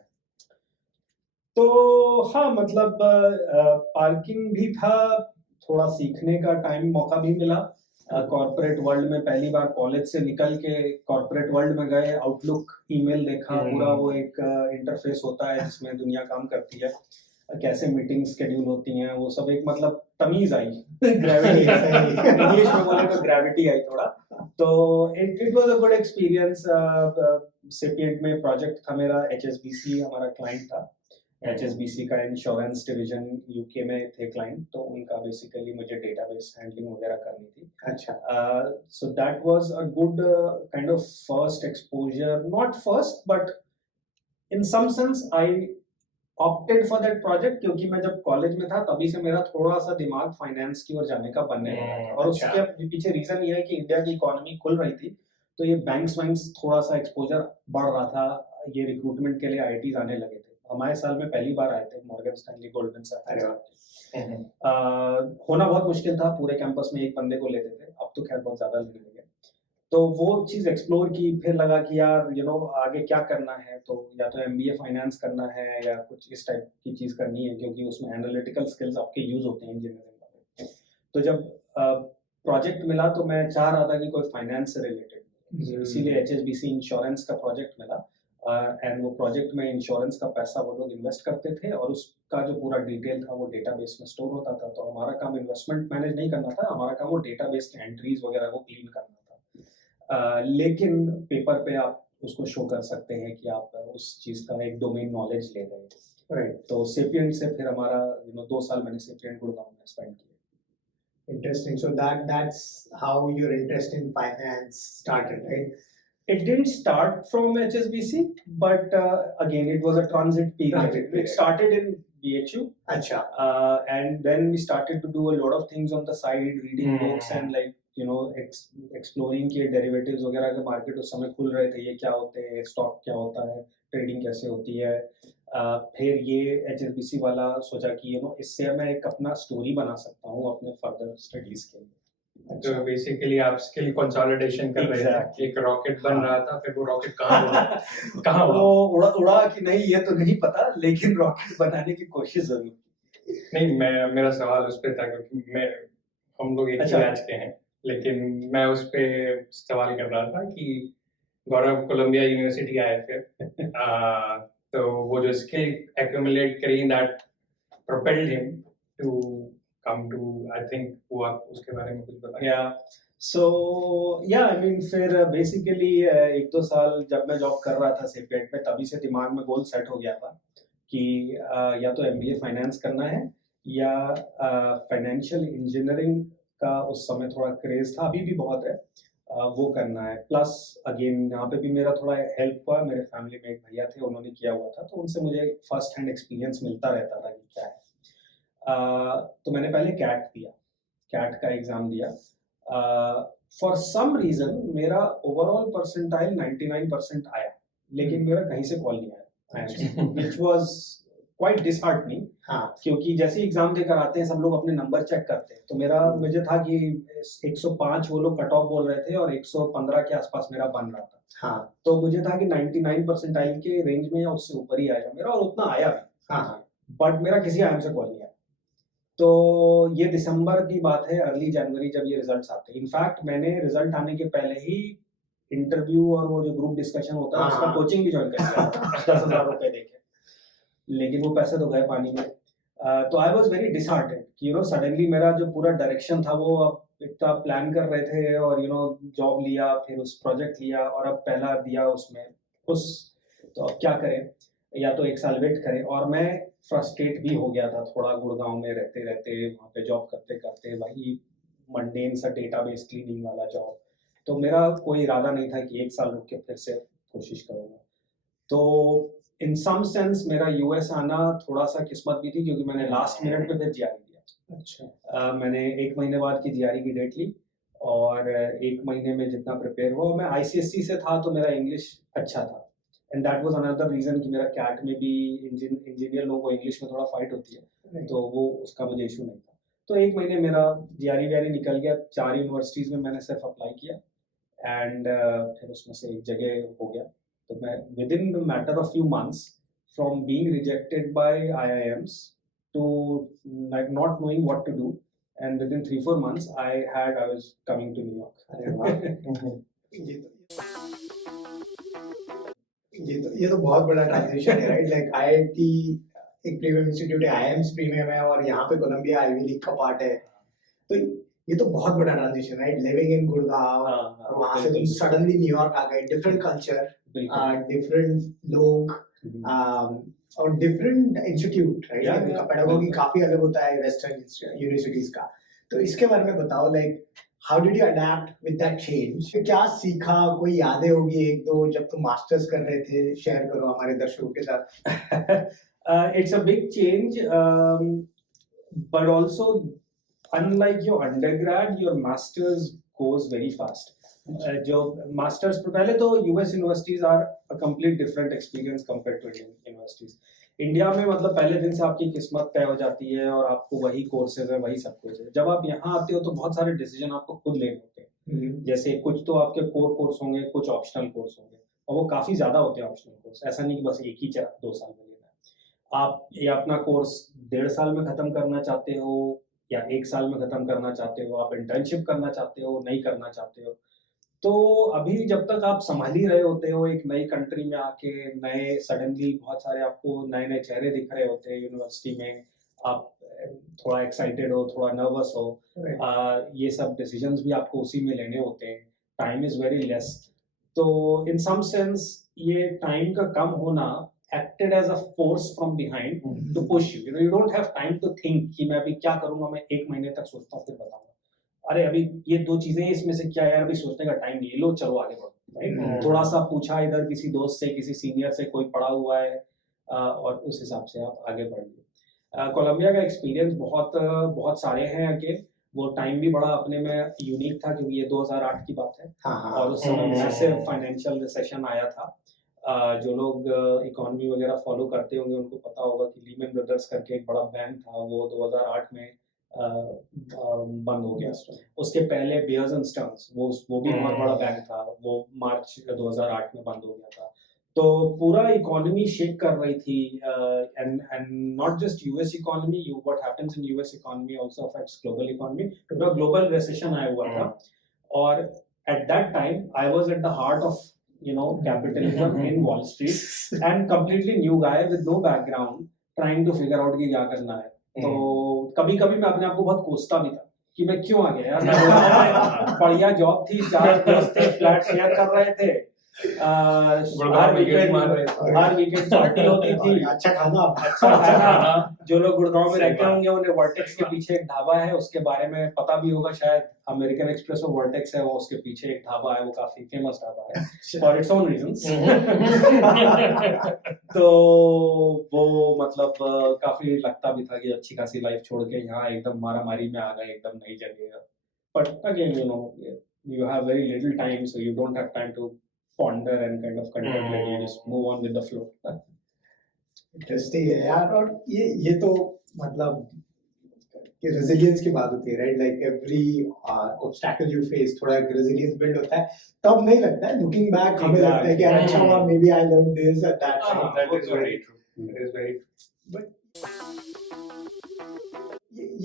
तो हाँ, मतलब पार्किंग भी था, थोड़ा सीखने का टाइम मौका भी मिला। कॉर्पोरेट वर्ल्ड में पहली बार कॉलेज से निकल के कॉर्पोरेट वर्ल्ड में गए, आउटलुक ईमेल देखा, पूरा वो एक इंटरफेस होता है जिसमें दुनिया काम करती है, कैसे मीटिंग शेड्यूल होती हैं, वो सब एक मतलब तमीज आई। ग्रेविटी, इंग्लिश में बोले तो ग्रेविटी आई थोड़ा। तो it was a good experience. Sapient में प्रोजेक्ट था मेरा, HSBC हमारा क्लाइंट था। HSBC का इंश्योरेंस डिवीजन यूके में थे क्लाइंट, तो उनका बेसिकली मुझे डेटाबेस हैंडलिंग वगैरह करनी थी। अच्छा, so that was a good kind of first exposure, not first but in some sense I opted for that project, क्योंकि मैं जब कॉलेज में था तभी से मेरा थोड़ा सा दिमाग फाइनेंस की ओर जाने का बनने लगा था। और अच्छा। उसके पीछे रीजन ये है कि इंडिया की इकोनॉमी खुल रही थी, तो ये बैंक्स वैंक्स थोड़ा सा एक्सपोजर बढ़ रहा था, ये रिक्रूटमेंट के लिए आईटीज आने लगे थे। हमारे साल में पहली बार आए थे मॉर्गन स्टैनली, गोल्डमैन सैक्स। होना बहुत मुश्किल था, पूरे कैंपस में एक बंदे को लेते थे, अब तो खैर बहुत ज्यादा लेने लगे। तो वो चीज एक्सप्लोर की, फिर लगा कि यार आगे क्या करना है, तो या तो MBA फाइनेंस करना है या कुछ इस टाइप की चीज करनी है, क्योंकि उसमें एनालिटिकल स्किल्स आपके यूज होते हैं इंजीनियरिंग में। तो जब प्रोजेक्ट मिला तो मैं चाह रहा था कि कोई फाइनेंस से रिलेटेड, इसीलिए HSBC इंश्योरेंस का प्रोजेक्ट मिला। एंड वो प्रोजेक्ट में इंश्योरेंस का पैसा वो लोग इन्वेस्ट करते थे, और उसका जो पूरा डिटेल था वो डेटाबेस में स्टोर होता था। तो हमारा काम इन्वेस्टमेंट मैनेज नहीं करना था, हमारा काम वो डेटाबेस के एंट्रीज वगैरह को क्लीन करना था। लेकिन पेपर पे आप उसको शो कर सकते हैं कि आप उस चीज का एक डोमेन नॉलेज ले रहे हैं। राइट। तो सेपिएंट से फिर हमारा 2 साल मैंने सेपिएंट गुड़गांव में स्पेंड किया। Interesting. So that's how your interest in finance started, right? It didn't start from HSBC, but again, it was a transit period. Transit period. It started in BHU, अच्छा, and then we started to do a lot of things on the side, reading books and exploring के derivatives वगैरह के market उस समय खुल रहे थे, ये क्या होते हैं, स्टॉक क्या होता है, ट्रेडिंग कैसे होती है। फिर ये HSBC वाला सोचा कि इससे मैं एक अपना स्टोरी बना सकता हूँ अपने फर्दर स्टडीज के लिए। तो बेसिकली आप स्किल कंसोलिडेशन कर रहे थे। Exactly. एक रॉकेट बन रहा था, फिर वो रॉकेट कहाँ वो उड़ा कि नहीं ये तो नहीं पता, लेकिन रॉकेट बनाने की कोशिश जरूर। नहीं, मेरा सवाल उस पे था क्योंकि हम लोग एक ही बैच के हैं, लेकिन मैं उस पे सवाल कर रहा था कि गौरव कोलंबिया यूनिवर्सिटी आए फिर तो वो जो स्किल एक्यूमुलेट करी, that propelled him to come to, I think वो आप उसके बारे में कुछ बताइए। सो या आई मीन फिर बेसिकली 1-2 साल जब मैं जॉब कर रहा था सेपेट में, तभी से दिमाग में गोल सेट हो गया था कि या तो एमबीए फाइनेंस करना है या फाइनेंशियल इंजीनियरिंग का उस समय थोड़ा क्रेज था, अभी भी बहुत है, वो करना है। प्लस अगेन यहाँ पे भी मेरा थोड़ा हेल्प हुआ, मेरे फैमिली में एक भैया थे, उन्होंने किया हुआ था, तो उनसे मुझे फर्स्ट हैंड एक्सपीरियंस मिलता रहता था कि क्या है। तो मैंने पहले कैट दिया, कैट का एग्ज़ाम दिया। फॉर सम रीज़न मेरा ओवरऑल परसेंटाइल 99% आया, लेकिन मेरा कहीं से कॉल नहीं आया, विच वाज क्वाइट डिसहार्टनिंग। हाँ क्योंकि जैसे एग्जाम देकर आते हैं सब लोग अपने नंबर चेक करते हैं, तो मेरा मुझे था कि 105 वो लोग कट ऑफ बोल रहे थे और 115 के आसपास मेरा बन रहा था। हाँ तो मुझे था कि 99 परसेंटाइल के रेंज में या उससे ऊपर ही आएगा मेरा, और उतना आया भी, हाँ बट मेरा किसी आयाम से कॉल नहीं आया। तो ये दिसंबर की बात है, अर्ली जनवरी जब ये रिजल्ट्स आते हैं। इनफैक्ट मैंने रिजल्ट आने के पहले ही इंटरव्यू और वो जो ग्रुप डिस्कशन होता है हाँ, उसका हाँ। कोचिंग भी ज्वाइन कर लिया था 10,000 रुपए देके, लेकिन वो पैसे तो गए पानी में। तो आई वाज वेरी डिसहार्टेंड कि सडनली मेरा जो पूरा डायरेक्शन था वो अब इतना प्लान कर रहे थे, और जॉब लिया, फिर उस प्रोजेक्ट लिया, और अब पहला दिया उसमें उस, तो अब क्या करें, या तो 1 साल वेट करें। और मैं फ्रस्ट्रेट भी हो गया था थोड़ा, गुड़गांव में रहते रहते, वहाँ पे जॉब करते करते, वही मंडेन सा डेटाबेस क्लीनिंग वाला जॉब। तो मेरा कोई इरादा नहीं था कि 1 साल रुक के फिर से कोशिश करूँगा। तो इन सम सेंस मेरा यूएस आना थोड़ा सा किस्मत भी थी, क्योंकि मैंने लास्ट मिनट पे फिर जीआरई दिया। अच्छा मैंने 1 महीने बाद की जीआरई की डेट ली, और 1 महीने में जितना प्रिपेयर हुआ, मैं आईसीएससी से था तो मेरा इंग्लिश अच्छा था, and that was another reason कि मेरा कैट में भी इंजीनियर लोगों को इंग्लिश में थोड़ा फाइट होती है, तो वो उसका मुझे इशू नहीं था। तो 1 महीने मेरा जीआरई वीआरई निकल गया, 4 यूनिवर्सिटीज़ में मैंने सिर्फ अप्लाई किया, एंड फिर उसमें से एक जगह हो गया। तो मैं within the matter of few months, from being rejected by IIMs to like not knowing what to do, and within 3-4 months I was coming to New York. अरे वाह ये तो बहुत बड़ा ट्रांजिशन है, राइट? लाइक आईआईटी एक premium institute है, IIMs premium है, और यहाँ पे कोलंबिया आईवी लीग का पार्ट है। तो ये तो बहुत बड़ा transition, right? Living in Gurgaon, और वहाँ से तुम सडनली न्यूयॉर्क आ गए, डिफरेंट कल्चर, डिफरेंट लोग, और डिफरेंट इंस्टीट्यूट, राइट? Yeah, उनका yeah. पेडागोगी काफी अलग होता है वेस्टर्न यूनिवर्सिटीज का। तो इसके बारे में बताओ, like how did you adapt with that change? क्या सीखा? कोई यादें होगी एक दो जब तुम मास्टर्स कर रहे थे, शेयर करो हमारे दर्शकों के साथ। It's a big change, but also unlike your undergrad, your masters goes very fast. जो मास्टर्स पहले तो US universities are a complete different experience compare to Indian universities. India में मतलब पहले दिन से आपकी किस्मत तय हो जाती है, और आपको वही कोर्सेज है, वही सब कुछ है। जब आप यहाँ आते हो तो बहुत सारे डिसीजन आपको खुद लेने होते हैं। जैसे कुछ तो आपके कोर कोर्स होंगे, कुछ ऑप्शनल कोर्स होंगे, और वो काफी ज्यादा होते हैं ऑप्शनल कोर्स। ऐसा नहीं कि बस एक ही 2 साल में लेना है। आप ये अपना कोर्स 1.5 साल में खत्म करना चाहते हो, या 1 साल में खत्म करना चाहते हो, आप इंटर्नशिप करना चाहते हो, नहीं करना चाहते हो। तो अभी जब तक आप संभाल ही रहे होते हो एक नई कंट्री में आके, नए सडनली बहुत सारे आपको नए नए चेहरे दिख रहे होते हैं यूनिवर्सिटी में, आप थोड़ा एक्साइटेड हो, थोड़ा नर्वस हो, ये सब डिसीजंस भी आपको उसी में लेने होते हैं। Time is very less. तो इन सम सेंस ये टाइम का कम होना acted as a force from behind to push you. You don't have time to think कि मैं अभी क्या करूंगा, मैं 1 महीने तक सोचता हूँ फिर बताऊंगा, अरे अभी ये 2 चीजें हैं, इसमें से क्या यार अभी सोचने का टाइम नहीं है, लो चलो आगे बढ़ो, राइट? थोड़ा सा पूछा इधर किसी दोस्त से, किसी सीनियर से, कोई पढ़ा हुआ है, और उस हिसाब से आप आगे बढ़ लिए। कोलंबिया का एक्सपीरियंस बहुत सारे हैं अगेन। वो टाइम भी बड़ा अपने में यूनिक था, क्योंकि ये 2008 की बात है, और उस समय मैसिव फाइनेंशियल रिसेशन आया था। जो लोग इकोनॉमी वगैरह फॉलो करते होंगे उनको पता होगा कि लीमन ब्रदर्स करके एक बड़ा बैंक था, वो 2008 में बंद हो गया। उसके पहले बेयर्स एंड स्टर्न्स, वो भी बहुत बड़ा बैंक था, वो मार्च 2008 में बंद हो गया था। तो पूरा इकोनॉमी शेक कर रही थी, and not just US economy, what happens in US economy also affects global economy. पूरा ग्लोबल रिसेशन आया हुआ था, और eight that time I was at the heart of capitalism in Wall Street, and completely new guy with no background trying to figure out कि क्या करना है। तो कभी-कभी मैं अपने आप को बहुत कोसता भी था कि मैं क्यों आ गया यार, मैं गुड़गांव में बढ़िया जॉब थी, 4 दोस्त थे, फ्लैट शेयर कर रहे थे, गुड़गांव में गेड़ी मार रहे थे। हर वीकेंड पार्टी होती थी, अच्छा खाना अच्छा खाना। खाना। जो लोग गुड़गांव में सही रहते बात। होंगे उन्हें वर्टेक्स के पीछे एक ढाबा है, उसके बारे में पता भी होगा शायद, अमेरिकन एक्सप्रेस और वर्टेक्स है वो, उसके पीछे एक ढाबा है, वो काफी फेमस ढाबा है फॉर इट्स ओन रीजंस। तो वो मतलब काफी लगता भी था कि अच्छी खासी लाइफ छोड़ के यहाँ एकदम मारामारी में आ गए, एकदम नई जगह। But again you no you have very little time, so you don't have time to ponder and kind of contemplate. You just move on with the flow. Interesting है यार। और ये तो मतलब कि रेजिलियंस की बात होती है, right? Like every obstacle you face, थोड़ा रेजिलियंस बिल्ड होता है, तब नहीं लगता है, लुकिंग बैक हमें लगता है कि यार अच्छा हुआ, maybe I learn this at that time. That is very true. That is very true.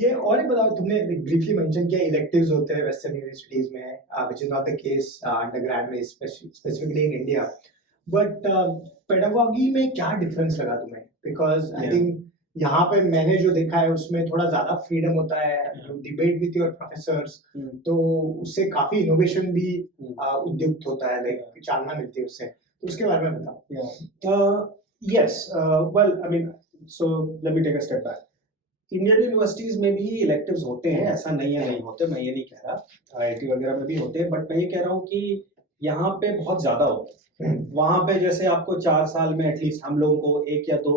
ये और एक बताओ, तुमने ब्रीफली मेंशन किया इलेक्टिव्स होते हैं वेस्टर्न यूनिवर्सिटीज में, which is not the case undergrad में, specifically in India. But pedagogy में क्या डिफरेंस लगा तुम्हें? बिकॉज आई थिंक यहाँ पे मैंने जो देखा है उसमें थोड़ा ज्यादा फ्रीडम होता है, you debate with your professors, तो उससे काफी इनोवेशन भी उद्युक्त होता है, लाइक चालना मिलती है उससे, तो उसके बारे में बताओ। Yes, well, I mean, so let me take a step back. Indian universities में भी इलेक्टिव्स होते हैं, ऐसा नहीं है नहीं होते, मैं ये नहीं कह रहा, आईआईटी वगैरह में भी होते हैं, बट मैं ये कह रहा हूँ कि यहाँ पे बहुत ज्यादा होते हैं। वहाँ पे जैसे आपको 4 साल में एटलीस्ट हम लोगों को 1 या 2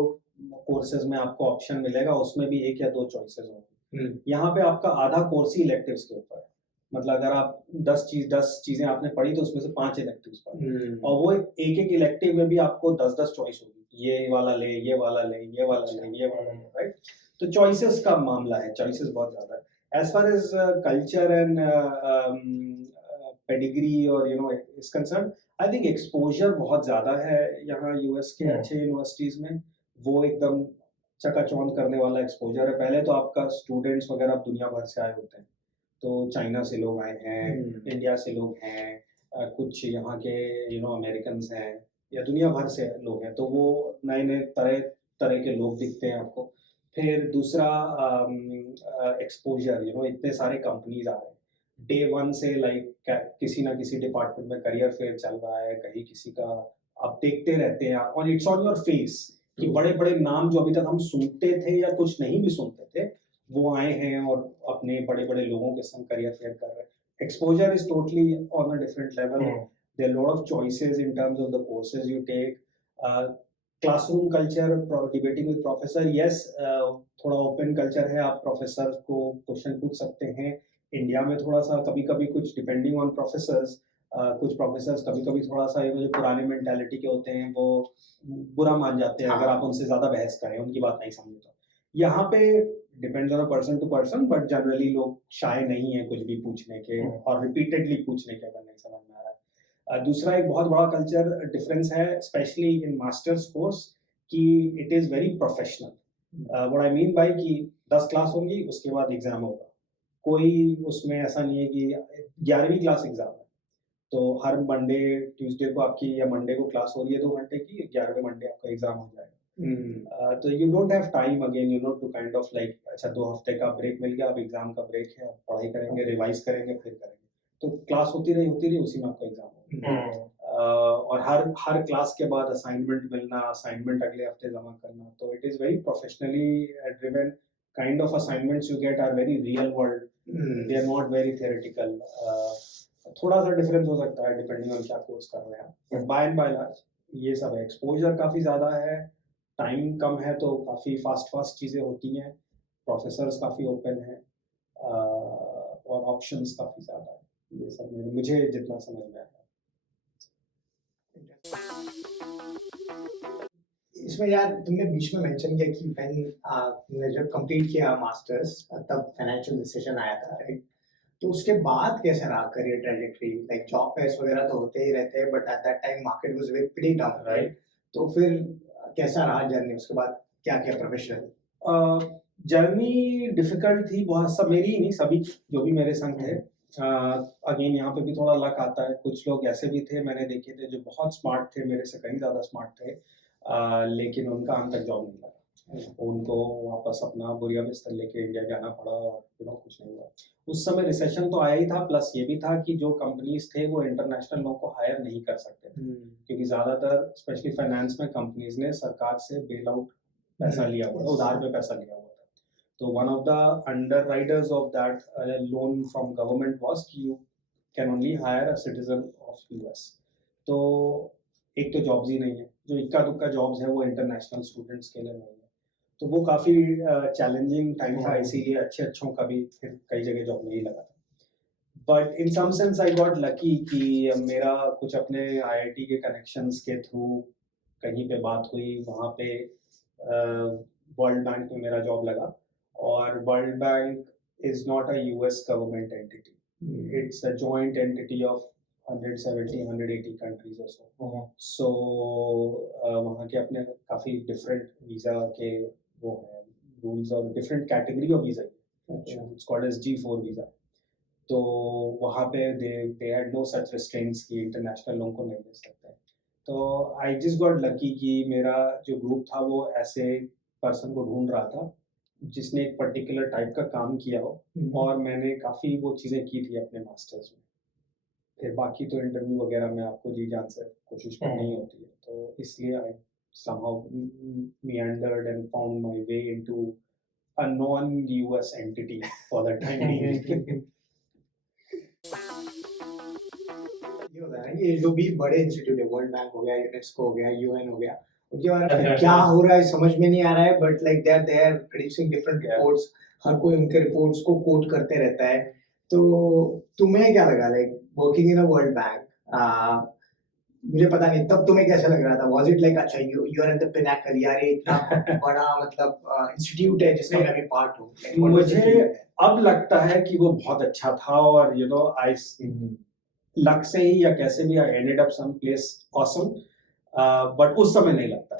कोर्सेज में आपको ऑप्शन मिलेगा, उसमें भी 1 या 2 चॉइसेस होंगी। यहाँ पे आपका आधा कोर्स ही इलेक्टिव्स के ऊपर है, मतलब अगर आप 10 चीजें आपने पढ़ी तो उसमें से 5 इलेक्टिव्स पढ़ी, और वो एक इलेक्टिव में भी आपको 10 चॉइस होगी, ये वाला ले, ये वाला ले, ये वाला ले, ये वाला ले, राइट? तो चॉइसेस का मामला है, चॉइसेस बहुत ज्यादा है। As far as culture and pedigree और you know is concern, I think exposure बहुत ज्यादा है यहाँ यूएस के अच्छे यूनिवर्सिटीज में, वो एकदम चकाचौंध करने वाला एक्सपोजर है। पहले तो आपका स्टूडेंट्स वगैरह दुनिया भर से आए होते हैं, तो चाइना से लोग आए हैं, इंडिया से लोग हैं, कुछ यहाँ के यू नो अमेरिकन हैं, या दुनिया भर से लोग हैं, तो वो नए नए तरह के लोग दिखते हैं आपको। फिर दूसरा एक्सपोजर, यू नो इतने सारे कंपनीज आ रहे हैं, डे 1 से लाइक किसी ना किसी डिपार्टमेंट में करियर फेयर चल रहा है, कहीं किसी का आप देखते रहते हैं, और इट्स ऑन योर फेस कि बड़े बड़े नाम जो अभी तक हम सुनते थे या कुछ नहीं भी सुनते थे, वो आए हैं और अपने बड़े बड़े लोगों के संग करियर फेयर कर रहे हैं। Exposure is totally on a different level. There are lot of choices in terms of the courses you take. Classroom culture, debating with professor, yes, थोड़ा ओपन कल्चर है, आप प्रोफेसर को क्वेश्चन पूछ सकते हैं। इंडिया में थोड़ा सा कभी कभी कुछ डिपेंडिंग ऑन प्रोफेसर्स, कुछ प्रोफेसर्स कभी कभी थोड़ा सा जो पुराने मेंटालिटी के होते हैं वो बुरा मान जाते हैं अगर आप उनसे ज्यादा बहस करें, उनकी बात नहीं समझे तो। यहाँ पे depends on person to person, but generally लोग शाय नहीं है कुछ भी पूछने के और रिपीटेडली पूछने के अगर नहीं समझ में आ रहा है। दूसरा एक बहुत बड़ा कल्चर डिफरेंस है, स्पेशली इन मास्टर्स कोर्स, कि it is very professional. What I mean by कि 10 क्लास होंगी, उसके बाद एग्जाम होगा, कोई उसमें ऐसा नहीं है कि 11वीं क्लास एग्जाम है तो हर मंडे ट्यूसडे को आपकी या मंडे को क्लास हो रही है 2 घंटे की, 11वें मंडे आपका एग्जाम हो जाएगा। तो you don't have time again you know to kind of like अच्छा 2 हफ्ते का ब्रेक मिल गया, अब एग्जाम का ब्रेक है, अब पढ़ाई करेंगे, रिवाइज करेंगे, फिर करेंगे, तो क्लास होती रही उसी में आपका एग्जाम होगा। और हर क्लास के बाद असाइनमेंट मिलना, असाइनमेंट अगले हफ्ते जमा करना, तो it is very professionally driven kind of assignments you get are very real world, they are not very theoretical. थोड़ा सा डिफरेंस हो सकता है डिपेंडिंग ऑन क्या कोर्स कर रहे हैं, but by and by large ये सब है। एक्सपोजर काफ़ी ज़्यादा है, टाइम कम है तो काफ़ी फास्ट चीज़ें होती हैं, प्रोफेसर्स काफ़ी ओपन हैं, और ऑप्शंस काफ़ी ज़्यादा है। ये सब मुझे जितना समझ में आया। इसमें यार तुमने बीच में मेंशन किया कि तुमने जब कंप्लीट किया मास्टर्स तब फाइनेंशियल रिसेशन आया था, राइट? तो उसके बाद कैसा रहा career trajectory? Like job fairs वगैरह तो होते ही रहते हैं, but at that time market was very pretty down, right? तो फिर कैसा रहा जर्नी? उसके बाद क्या किया प्रोफेशनल? जर्नी डिफिकल्ट थी बहुत, सब मेरी ही नहीं, सभी जो भी मेरे संग थे। अगेन यहाँ पे भी थोड़ा लक आता है, कुछ लोग ऐसे भी थे मैंने देखे थे जो बहुत स्मार्ट थे, मेरे से कहीं ज़्यादा स्मार्ट थे, लेकिन उनका अंत तक जॉब नहीं लगा, उनको वापस अपना बुरिया बिस्तर लेके इंडिया जाना पड़ा और यू नो कुछ कुछ नहीं हुआ। उस समय रिसेशन तो आया ही था, प्लस ये भी था कि जो कंपनीज थे वो इंटरनेशनल लोगों को हायर नहीं कर सकते थे, क्योंकि ज़्यादातर स्पेशली फाइनेंस में कंपनीज ने सरकार से बेल आउट पैसा लिया हुआ था, उधार पे पैसा लिया हुआ था। तो one of the under riders of that loan from government was कि you can only hire a citizen of US. तो एक तो जॉब्स ही नहीं है, जो इक्का दुक्का जॉब्स है वो इंटरनेशनल स्टूडेंट्स के लिए नहीं है। तो वो काफ़ी चैलेंजिंग टाइम था, इसीलिए अच्छों का भी फिर कई जगह जॉब नहीं लगा था। But in some sense I got lucky कि मेरा कुछ अपने आईआईटी के कनेक्शंस के थ्रू कहीं पे बात हुई, वहाँ पे वर्ल्ड बैंक में मेरा जॉब लगा। और world bank is not a US government entity, it's a joint entity of 170-180 countries और सो। सो वहाँ के अपने काफ़ी डिफरेंट वीज़ा के वो हैं रूल्स और different category of visa, it's called as G4 visa. तो वहाँ पे they had no such restraints कि इंटरनेशनल लोगों को नहीं दे सकते। तो आई जस्ट गॉट लकी कि मेरा जो ग्रुप था वो ऐसे पर्सन को ढूंढ रहा था जिसने एक पर्टिकुलर टाइप का काम किया हो, और मैंने काफ़ी वो चीज़ें की थी अपने मास्टर्स में। फिर बाकी तो इंटरव्यू वगैरह में आपको जी जान से कोशिश करनी ही होती है, तो इसलिए आई somehow meandered and found my way into a non-US entity for the time being. ये होता है ना, ये जो भी बड़े इंस्टीट्यूट है, वर्ल्ड बैंक हो गया, यूनेस्को हो गया, यूएन हो गया, उनके बारे में क्या हो रहा है समझ में नहीं आ रहा है, but like they are producing different reports, हर कोई उनके रिपोर्ट्स को कोट करते रहता है। तो तुम्हें क्या लगा, like working in a world bank, मुझे पता नहीं तब तुम्हें कैसा लग रहा था? वाज इट लाइक अच्छा you are at the pinnacle, यार ये इतना बड़ा मतलब इंस्टीट्यूट है जिसका मैं भी पार्ट हूँ? मुझे अब लगता है कि वो बहुत अच्छा था, और यू नो आई लक से ही या कैसे भी I ended up some place awesome, but उस समय नहीं लगता,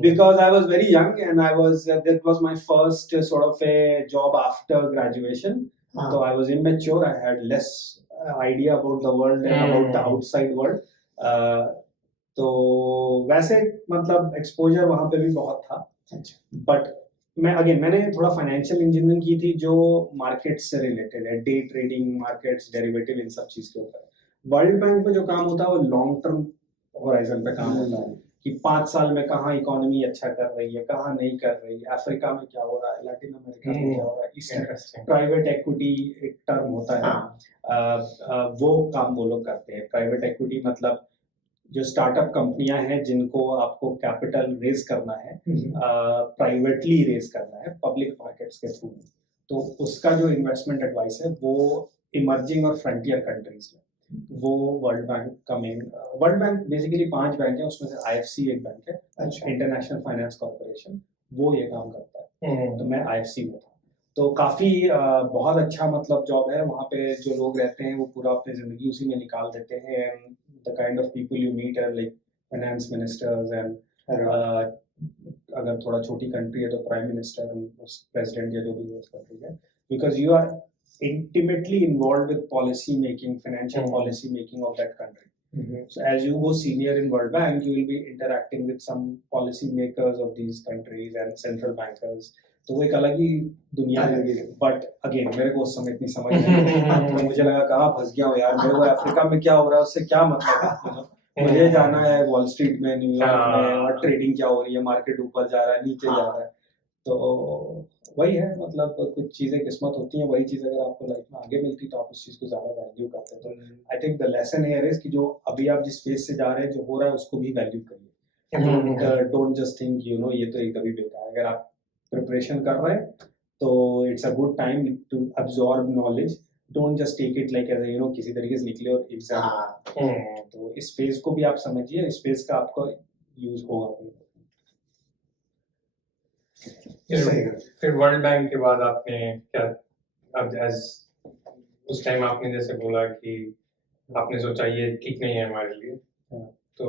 because I was very young and I was that was my first sort of a job after graduation. तो I was immature, I had less idea about the world and about the outside world. तो वैसे मतलब exposure वहाँ पे भी बहुत था, but मैंने थोड़ा फाइनेंशियल इंजीनियरिंग की थी जो मार्केट से रिलेटेड है, डे ट्रेडिंग, मार्केट्स, डेरिवेटिव, इन सब चीज के ऊपर। वर्ल्ड बैंक में जो काम होता है वो लॉन्ग टर्म होराइजन पे काम होता है कि 5 साल में कहाँ इकोनॉमी अच्छा कर रही है, कहाँ नहीं कर रही है, अफ्रीका में क्या हो रहा है, लैटिन अमेरिका में क्या हो रहा है, इस प्राइवेट एक्विटी एक टर्म होता है, वो काम वो लोग करते हैं। प्राइवेट एक्विटी मतलब जो स्टार्टअप कंपनियां हैं जिनको आपको कैपिटल रेज करना है, प्राइवेटली रेज करना है पब्लिक मार्केट्स के थ्रू, तो उसका जो इन्वेस्टमेंट एडवाइस है वो इमर्जिंग और फ्रंटियर कंट्रीज में वो वर्ल्ड बैंक का main. World bank basically 5 bank है, उसमें से आईएफसी एक बैंक है, इंटरनेशनल फाइनेंस कॉर्पोरेशन, वो ये काम करता है। तो मैं आईएफसी में था, तो काफ़ी बहुत अच्छा मतलब जॉब है। वहाँ पे जो लोग रहते हैं वो पूरा अपनी ज़िंदगी उसी में निकाल देते हैं, and the kind of people you meet are like finance ministers and अगर थोड़ा छोटी कंट्री है तो प्राइम मिनिस्टर, प्रेसिडेंट या जो भी उस कंट्री है, because you are intimately involved with policy making, financial policy making of that country. So as you go senior in World Bank, you will be interacting with some policy makers of these countries and central bankers. तो वो एक अलग ही दुनिया है। But again मेरे को उस समय इतनी समझ नहीं, तो मुझे लगा कहाँ फंस गया हूँ यार, मेरे को अफ्रीका में क्या हो रहा है उससे क्या मतलब है, मुझे जाना है वॉल स्ट्रीट में, न्यूयॉर्क में, और ट्रेडिंग क्या हो रही है, मार्केट ऊपर जा रहा है, नीचे जा रहा है। तो वही है, मतलब कुछ चीज़ें किस्मत होती हैं, वही चीज़ अगर आपको लाइफ में आगे मिलती तो आप उस चीज़ को ज़्यादा वैल्यू करते हैं। तो I think the lesson here is कि जो अभी आप जिस फेज से जा रहे हैं, जो हो रहा है उसको भी वैल्यू करिए, don't just think you know ये तो एक कभी बेकार है। अगर आप प्रिपरेशन कर रहे हैं तो it's a good time to absorb knowledge, don't just take it like as you know किसी तरीके से निकले और एग्जाम। तो इस फेज को भी आप समझिए, इस फेज का आपको यूज होगा। फिर वर्ल्ड बैंक के बाद आपने क्या, अब एज उस टाइम आपने जैसे बोला कि आपने सोचा ये ठीक नहीं है हमारे लिए, तो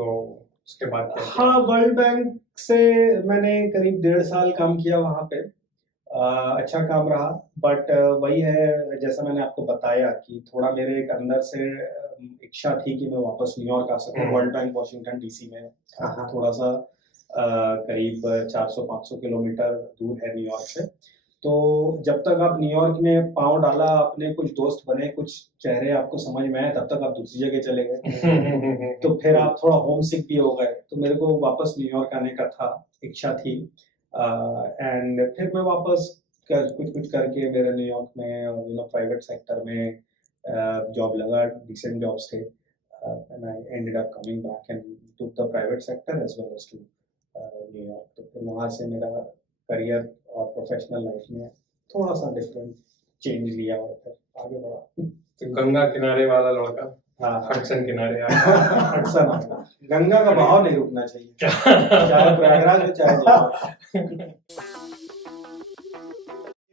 उसके बाद क्या? हाँ, वर्ल्ड बैंक से मैंने करीब 1.5 साल काम किया वहाँ पे, अच्छा काम रहा, बट वही है जैसा मैंने आपको बताया कि थोड़ा मेरे एक अंदर से इच्छा थी कि मैं वापस न्यूयॉर्क आ सकूँ। वर्ल्ड बैंक वॉशिंगटन डीसी में थोड़ा सा करीब 400-500 किलोमीटर दूर है न्यूयॉर्क से, तो जब तक आप न्यूयॉर्क में पाँव डाला, आपने कुछ दोस्त बने, कुछ चेहरे आपको समझ में आए, तब तक आप दूसरी जगह चले गए। तो फिर आप थोड़ा होम सिक भी हो गए, तो मेरे को वापस न्यूयॉर्क आने का था, इच्छा थी। एंड फिर मैं वापस कुछ करके मेरा न्यूयॉर्क में प्राइवेट सेक्टर में जॉब लगा, डिसेंट जॉब्स थे, and I ended up coming back and to the private sector as well as to New York. तो फिर वहाँ से मेरा करियर और प्रोफेशनल लाइफ में थोड़ा सा डिफरेंट चेंज लिया और फिर आगे बढ़ा। तो गंगा किनारे वाला लड़का हाँ, हडसन किनारे अक्सर गंगा का बहाव नहीं रुकना चाहिए, चाहे प्रयागराज हो चाहे न्यूयॉर्क।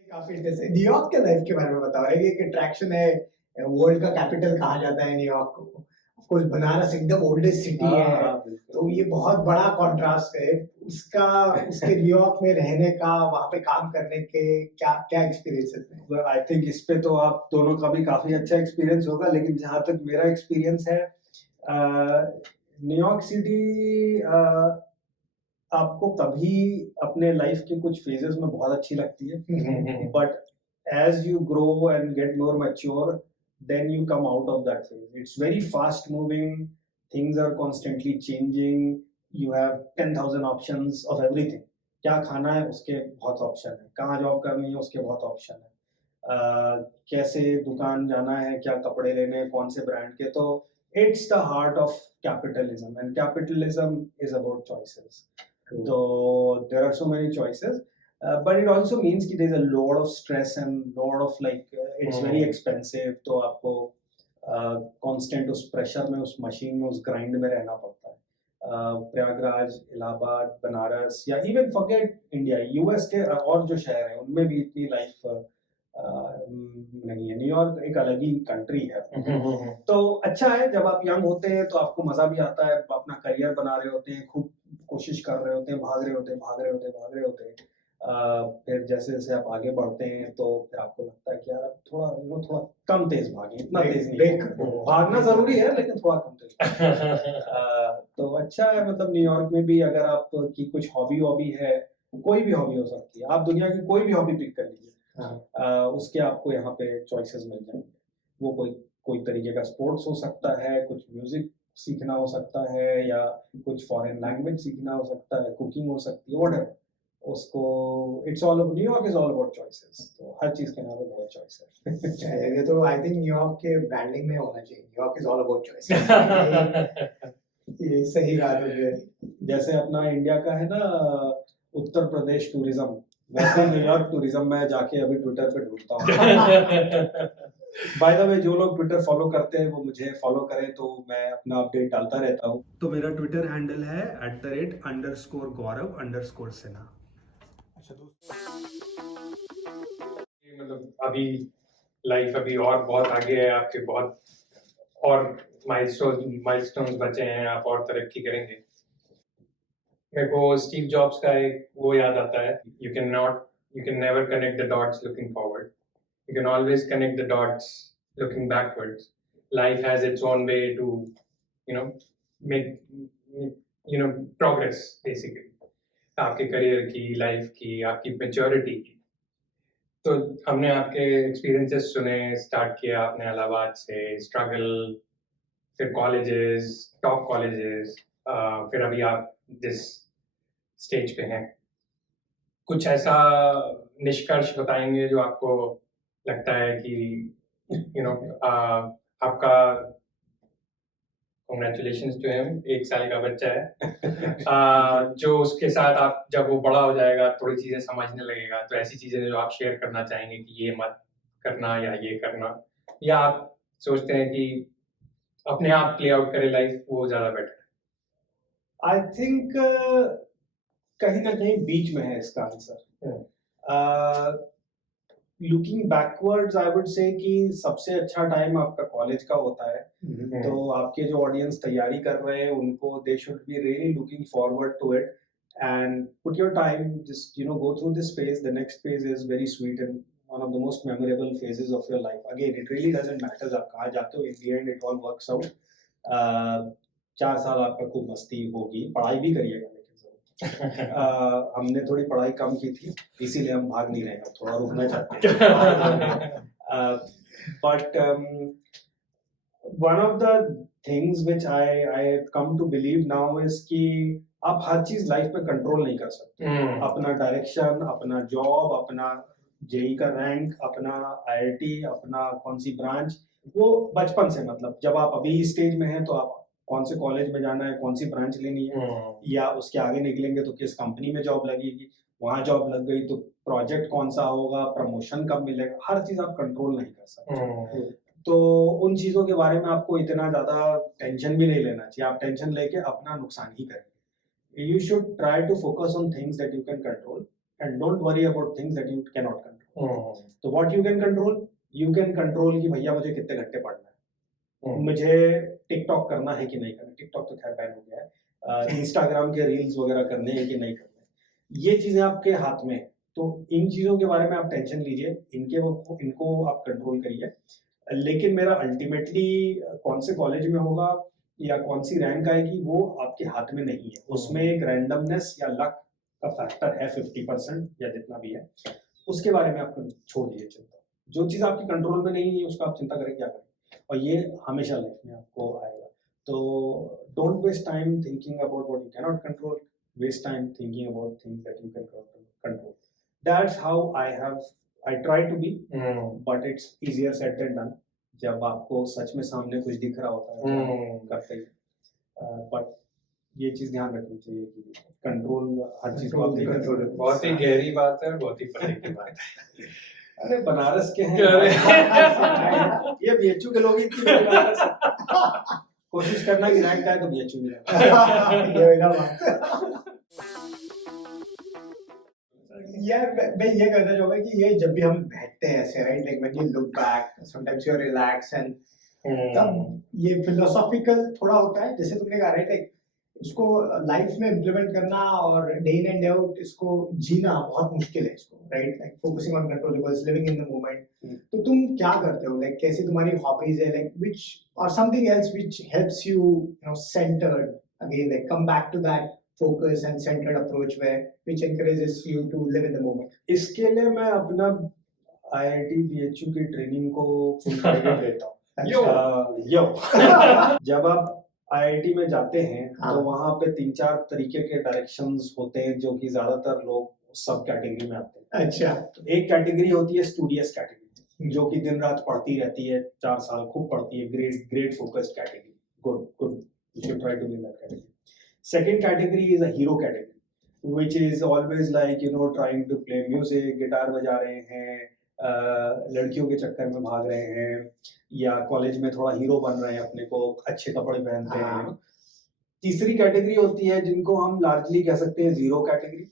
काफी इंटरेस्टिंग। न्यूयॉर्क के लाइफ के बारे में बताओ, एक अट्रैक्शन है, वर्ल्ड का कैपिटल कहा जाता है न्यूयॉर्क को। ऑफ कोर्स बनारस एकदम ओल्डेस्ट सिटी है, तो ये बहुत बड़ा कॉन्ट्रास्ट है उसका, उसके न्यूयॉर्क में रहने का, वहाँ पे काम करने के क्या क्या एक्सपीरियंसेस हैं? आई थिंक इस पे तो आप दोनों का भी काफी अच्छा एक्सपीरियंस होगा, लेकिन जहाँ तक मेरा एक्सपीरियंस है, न्यूयॉर्क सिटी आपको कभी अपने लाइफ के कुछ फेजेस में बहुत अच्छी लगती है, but as you grow and get more mature, then you come out of that phase. It's very fast moving, things are constantly changing, you have 10,000 options of everything. क्या खाना है उसके बहुत ऑप्शन है, कहाँ जॉब करनी है उसके बहुत ऑप्शन है, कैसे दुकान जाना है, क्या कपड़े लेने हैं, कौन से ब्रांड के। तो it's the heart of capitalism, and capitalism is about choices. So there are so many choices. But it also means कि there's a lot of stress and lot of it's very expensive, तो आपको constant उस pressure में, उस machine में, उस grind में रहना पड़ता है। प्रयागराज, इलाहाबाद, बनारस या even forget India, US के और जो शहर हैं उनमें भी इतनी लाइफ नहीं है। न्यूयॉर्क एक अलग ही कंट्री है। तो अच्छा है, जब आप यंग होते हैं तो आपको मजा भी आता है, अपना करियर बना रहे होते हैं, खूब कोशिश कर रहे होते हैं, भाग रहे होते हैं। फिर जैसे जैसे आप आगे बढ़ते हैं तो फिर आपको लगता है कि यार अब थोड़ा कम तेज भागे, इतना तेज नहीं भागना जरूरी है, लेकिन थोड़ा कम तेज। तो अच्छा है, मतलब न्यूयॉर्क में भी अगर आप की कुछ हॉबी है, कोई भी हॉबी हो सकती है, आप दुनिया की कोई भी हॉबी पिक कर लीजिए, उसके आपको यहाँ पे चॉइसेस मिल जाएंगे। वो कोई तरीके का स्पोर्ट्स हो सकता है, कुछ म्यूजिक सीखना हो सकता है, या कुछ फॉरेन लैंग्वेज सीखना हो सकता है, कुकिंग हो सकती है, व्हाटएवर। उसको it's all New York is all about choices, तो हर चीज के नाम में बहुत चॉइस है। ये तो आई थिंक न्यूयॉर्क के ब्रांडिंग में होना चाहिए, New York is all about choice. ये सही बात है। जैसे अपना इंडिया का है ना उत्तर प्रदेश टूरिज्म, वैसे न्यूयॉर्क टूरिज्म में जाके अभी ट्विटर पे ढूंढता हूँ। बाय द वे, जो लोग ट्विटर फॉलो करते हैं वो मुझे फॉलो करें, तो मैं अपना अपडेट डालता रहता हूँ। तो मेरा ट्विटर हैंडल है @_Gaurav_Sinha। अच्छा मतलब अभी लाइफ अभी और बहुत आगे है आपके, बहुत और माइलस्टोन्स बचे हैं, आप और तरक्की करेंगे। मेरे को स्टीव जॉब्स का एक वो याद आता है, you can never connect the dots looking forward, you can always connect the dots looking backwards. Life has its own way to, make progress basically. आपके करियर की, लाइफ की, आपकी मैच्योरिटी की। तो हमने आपके एक्सपीरियंसेस सुने, स्टार्ट किया आपने इलाहाबाद से, स्ट्रगल, फिर कॉलेजेस, टॉप कॉलेजेस, फिर अभी आप जिस स्टेज पे हैं, कुछ ऐसा निष्कर्ष बताएंगे जो आपको लगता है कि आपका कांग्रेचुलेशंस जो है, 1 साल का बच्चा है, जो उसके साथ आप जब वो बड़ा हो जाएगा, थोड़ी चीजें समझने लगेगा, तो ऐसी चीजें जो आप शेयर करना चाहेंगे कि ये मत करना या ये करना, या आप सोचते हैं कि अपने आप प्ले आउट करे लाइफ, वो ज्यादा बेटर है? आई थिंक कहीं ना कहीं बीच में है इसका answer. Looking backwards I would say कि सबसे अच्छा टाइम आपका कॉलेज का होता है, तो आपके जो ऑडियंस तैयारी कर रहे हैं उनको they should be really looking forward to it and put your time, just go through this phase. The next phase is very sweet and one of the most memorable phases of your life. Again, it really doesn't matter आप कहाँ जाते हो, in the end it all works out. 4 साल आपका खूब मस्ती होगी, पढ़ाई भी करिएगा लेकिन जरूर, हमने थोड़ी पढ़ाई कम की थी, इसीलिए हम भाग नहीं रहे हैं, थोड़ा रुकना चाहते हैं। But one of the things which I come to believe now is कि आप हर चीज लाइफ में कंट्रोल नहीं कर सकते। अपना डायरेक्शन, अपना जॉब, अपना जेई का रैंक, अपना आईआईटी, अपना कौन सी ब्रांच, वो बचपन से, मतलब जब आप अभी स्टेज में हैं तो आप कौन से कॉलेज में जाना है, कौन सी ब्रांच लेनी है, या उसके आगे निकलेंगे तो किस कंपनी में जॉब लगेगी, वहां जॉब लग गई तो प्रोजेक्ट कौन सा होगा, प्रमोशन कब मिलेगा, हर चीज आप कंट्रोल नहीं कर सकते। तो उन चीजों के बारे में आपको इतना ज्यादा टेंशन भी नहीं लेना चाहिए। आप टेंशन लेके अपना नुकसान ही करेंगे। You should try to focus on things that you can control and don't worry about things that you can not control. तो व्हाट यू कैन कंट्रोल कि भैया मुझे कितने घंटे पढ़ना है, मुझे टिकटॉक करना है कि नहीं करना। टिकटॉक तो खैर बैन हो गया है, इंस्टाग्राम के रील्स वगैरह करने हैं कि नहीं करने, ये चीजें आपके हाथ में है। तो इन चीजों के बारे में आप टेंशन लीजिए, इनको आप कंट्रोल करिए। लेकिन मेरा अल्टीमेटली कौन से कॉलेज में होगा या कौन सी रैंक आएगी वो आपके हाथ में नहीं है। उसमें एक रैंडमनेस या लक का फैक्टर है 50% या जितना भी है, उसके बारे में आप छोड़ दीजिए चिंता। जो चीज़ आपकी कंट्रोल में नहीं है उसका आप चिंता करें क्या करें, और ये हमेशा लाइफ में आपको आएगा। तो don't waste time thinking about what you can not control, waste time thinking about things that you can control. That's how I try to be, but it's easier said than done. जब आपको सच में सामने कुछ दिख रहा होता है तो करते ही, बट ये चीज ध्यान रखनी चाहिए कि कंट्रोल हर चीज को आप नहीं कर सकते। बहुत ही गहरी बात है, बहुत ही पढ़ने की बात है। अरे बनारस के हैं ये बीएचयू के लोग ही क्यों बनारस कोशिश करना कि रैंक आए तो बीएचयू मिले। यार मैं ये कहना चाहूंगा कि ये जब भी हम बैठते हैं ऐसे, right, like when you look back sometimes you relax and तब ये फिलोसॉफिकल थोड़ा होता है, जैसे तुमने कहा, राइट, लाइक इसको लाइफ में इम्प्लीमेंट करना और day in and day out इसको जीना बहुत मुश्किल है इसको, right, like focusing on controllables, living in the moment. तो तुम क्या करते हो, लाइक कैसी तुम्हारी हॉबीज है, लाइक व्हिच और something else which helps you know centered again, like come back to that focus and centered approach which encourages you to live in the moment? इसके लिए मैं अपना आईआईटी बीएचयू की training को full credit देता हूँ। यो जब आप आईआईटी में जाते हैं तो वहाँ पे 3-4 तरीके के डायरेक्शंस होते हैं जो कि ज्यादातर लोग सब कैटेगरी में आते हैं। अच्छा, तो एक कैटेगरी होती है स्टूडियस कैटेगरी, जो कि दिन रात पढ़ती रहती है, 4 साल खूब पढ़ती है, great focused category, good, you should try to be in that category. Second category is a hero category, which is always like trying to play music, guitar बजा रहे हैं, लड़कियों के चक्कर में भाग रहे हैं, या कॉलेज में थोड़ा हीरो बन रहे हैं, अपने को अच्छे कपड़े पहनते हैं। तीसरी कैटेगरी होती है जिनको हम लार्जली कह सकते हैं जीरो कैटेगरी,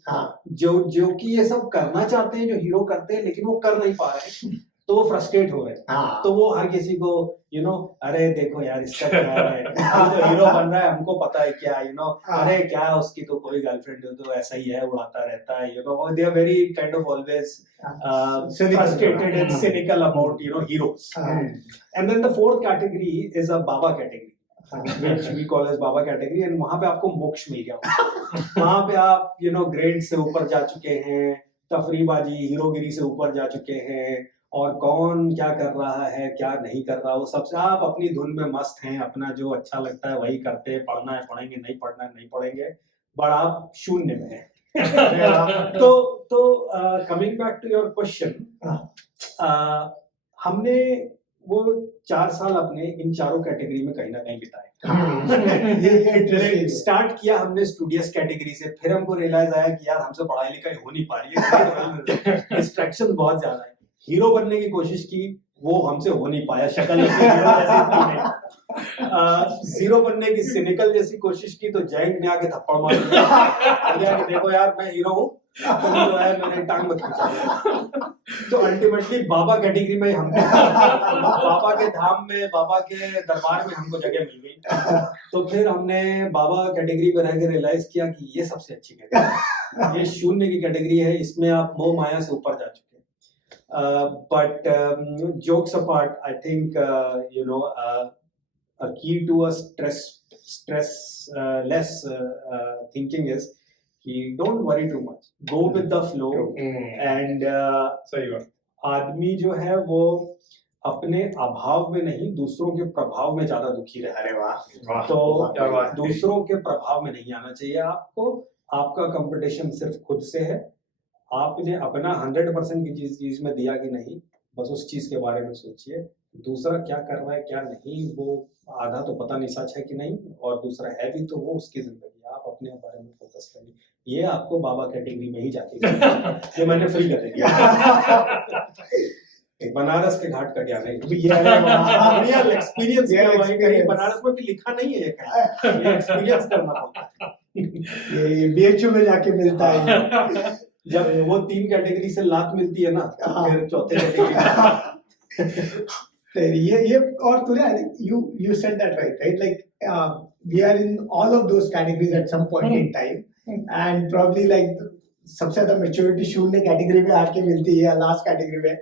जो कि ये सब करना चाहते हैं जो हीरो करते हैं, लेकिन वो कर नहीं पा रहे हैं, तो वो फ्रस्ट्रेट हो रहे हैं। तो वो हर किसी को अरे देखो यार इसका क्या है, तो हीरो बन रहा है, हमको पता है क्या, अरे क्या उसकी तो कोई गर्लफ्रेंड तो ऐसा ही है, उड़ाता रहता है, they are very kind of always frustrated and cynical about heroes. And then the fourth category is a Baba category, which we call as Baba category, and वहाँ पे आपको मोक्ष मिल गया। वहाँ पे आप ग्रेड से ऊपर जा चुके हैं, तफरीबाजी हीरोगिरी से ऊपर जा चुके हैं, और कौन क्या कर रहा है क्या नहीं कर रहा, वो सबसे आप अपनी धुन में मस्त हैं, अपना जो अच्छा लगता है वही करते हैं, पढ़ना है पढ़ेंगे, नहीं पढ़ना है नहीं पढ़ेंगे, बट आप शून्य में हैं। तो coming back to your question, हमने वो 4 साल अपने इन चारों कैटेगरी में कहीं ना कहीं बिताए। स्टार्ट किया हमने स्टूडियस कैटेगरी से, फिर हमको रियलाइज आया कि यार हमसे पढ़ाई लिखाई हो नहीं पा रही है, डिस्ट्रैक्शन बहुत ज्यादा है। हीरो बनने की कोशिश की, वो हमसे हो नहीं पाया, शक्ल जीरो बनने की सिनिकल जैसी कोशिश की तो जैंट ने आके थप्पड़ मार दिया कि देखो यार मैं हीरो हूँ, तुम जो है मैंने टांग मत खींचा। तो अल्टीमेटली बाबा कैटेगरी में हमको बाबा के धाम में, बाबा के दरबार में हमको जगह मिल गई। तो फिर हमने बाबा कैटेगरी में रह के रियलाइज किया कि ये सबसे अच्छी कैटेगरी, ये शून्य की कैटेगरी है, इसमें आप मोह माया से ऊपर जा चुके हैं। But jokes apart, I think a key to a stress less thinking is कि don't worry too much, go with the flow and सही बात। आदमी जो है वो अपने अभाव में नहीं दूसरों के प्रभाव में ज्यादा दुखी रहता है। अरे वाह, वाह, तो क्या बात है। दूसरों के प्रभाव में नहीं आना चाहिए आपको। आपका कंपटीशन सिर्फ खुद से है। आपने अपना 100% की चीज में दिया कि नहीं, बस उस चीज के बारे में सोचिए। दूसरा क्या कर रहा है क्या नहीं, वो आधा तो पता नहीं सच है कि नहीं, और दूसरा है भी तो वो उसकी जिंदगी है। आप अपने बारे में फोकस करिए। ये आपको बाबा कैटेगरी में ही जाके ये मैंने फ्री कर दिया। बनारस के घाट का ज्ञान है ये अरे वाह, रियल एक्सपीरियंस Real है भाई, कहीं experience। बनारस में भी लिखा नहीं है ये कहीं, ये एक्सपीरियंस करना पड़ता है। ये बीएचयू में जाके मिलता है। जब वो 3 कैटेगरी से लात मिलती है ना, तो हाँ। फिर चौथे कैटेगरी ये और तूने I think you said that right like we are in all of those categories at some point in time and probably like सबसे ज्यादा मेच्योरिटी शून्य कैटेगरी में आके मिलती है लास्ट कैटेगरी में।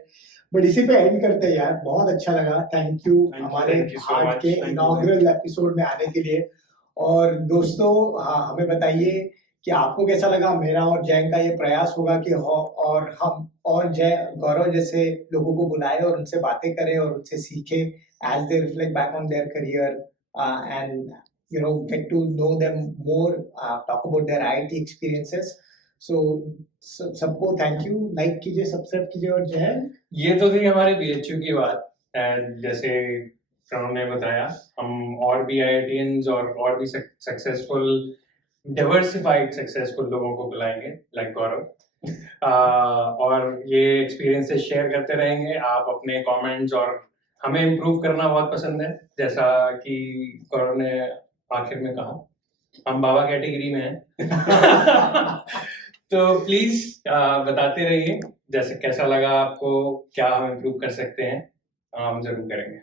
बट इसी पे एंड करते हैं यार, बहुत अच्छा लगा। थैंक यू हमारे thank you so आज much. के Thank you. इनॉग्रल एपिसोड में आने के लिए। और दोस्तों हमें बताइए कि आपको कैसा लगा मेरा और जय का ये प्रयास होगा कि और हम और जय गौरव जैसे लोगों को बुलाए और उनसे बातें करें और उनसे सीखे as they reflect back on their career and you know get to know them more, talk about their IIT experiences. So सबको थैंक यू, लाइक कीजिए, सब्सक्राइब कीजिए। और जय, ये तो थी हमारे बीएचयू की बात। And जैसे प्रणव ने बताया, हम और भी IITians और भी सक्सेसफुल डिवर्सिफाइड सक्सेसफुल लोगों को बुलाएंगे लाइक गौरव, और ये एक्सपीरियंसेस शेयर करते रहेंगे। आप अपने कमेंट्स, और हमें इम्प्रूव करना बहुत पसंद है, जैसा कि गौरव ने आखिर में कहा, हम बाबा कैटेगरी में हैं। तो प्लीज बताते रहिए जैसे कैसा लगा आपको, क्या हम इम्प्रूव कर सकते हैं, हम जरूर करेंगे।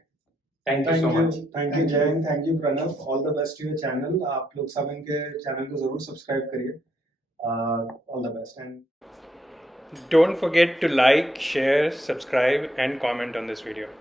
Thank you so much. Thank you Jayant, thank you Pranav, all the best to your channel. आप लोग सब इनके चैनल को जरूर सब्सक्राइब करिए। All the best and Don't forget to like, share, subscribe and comment on this video.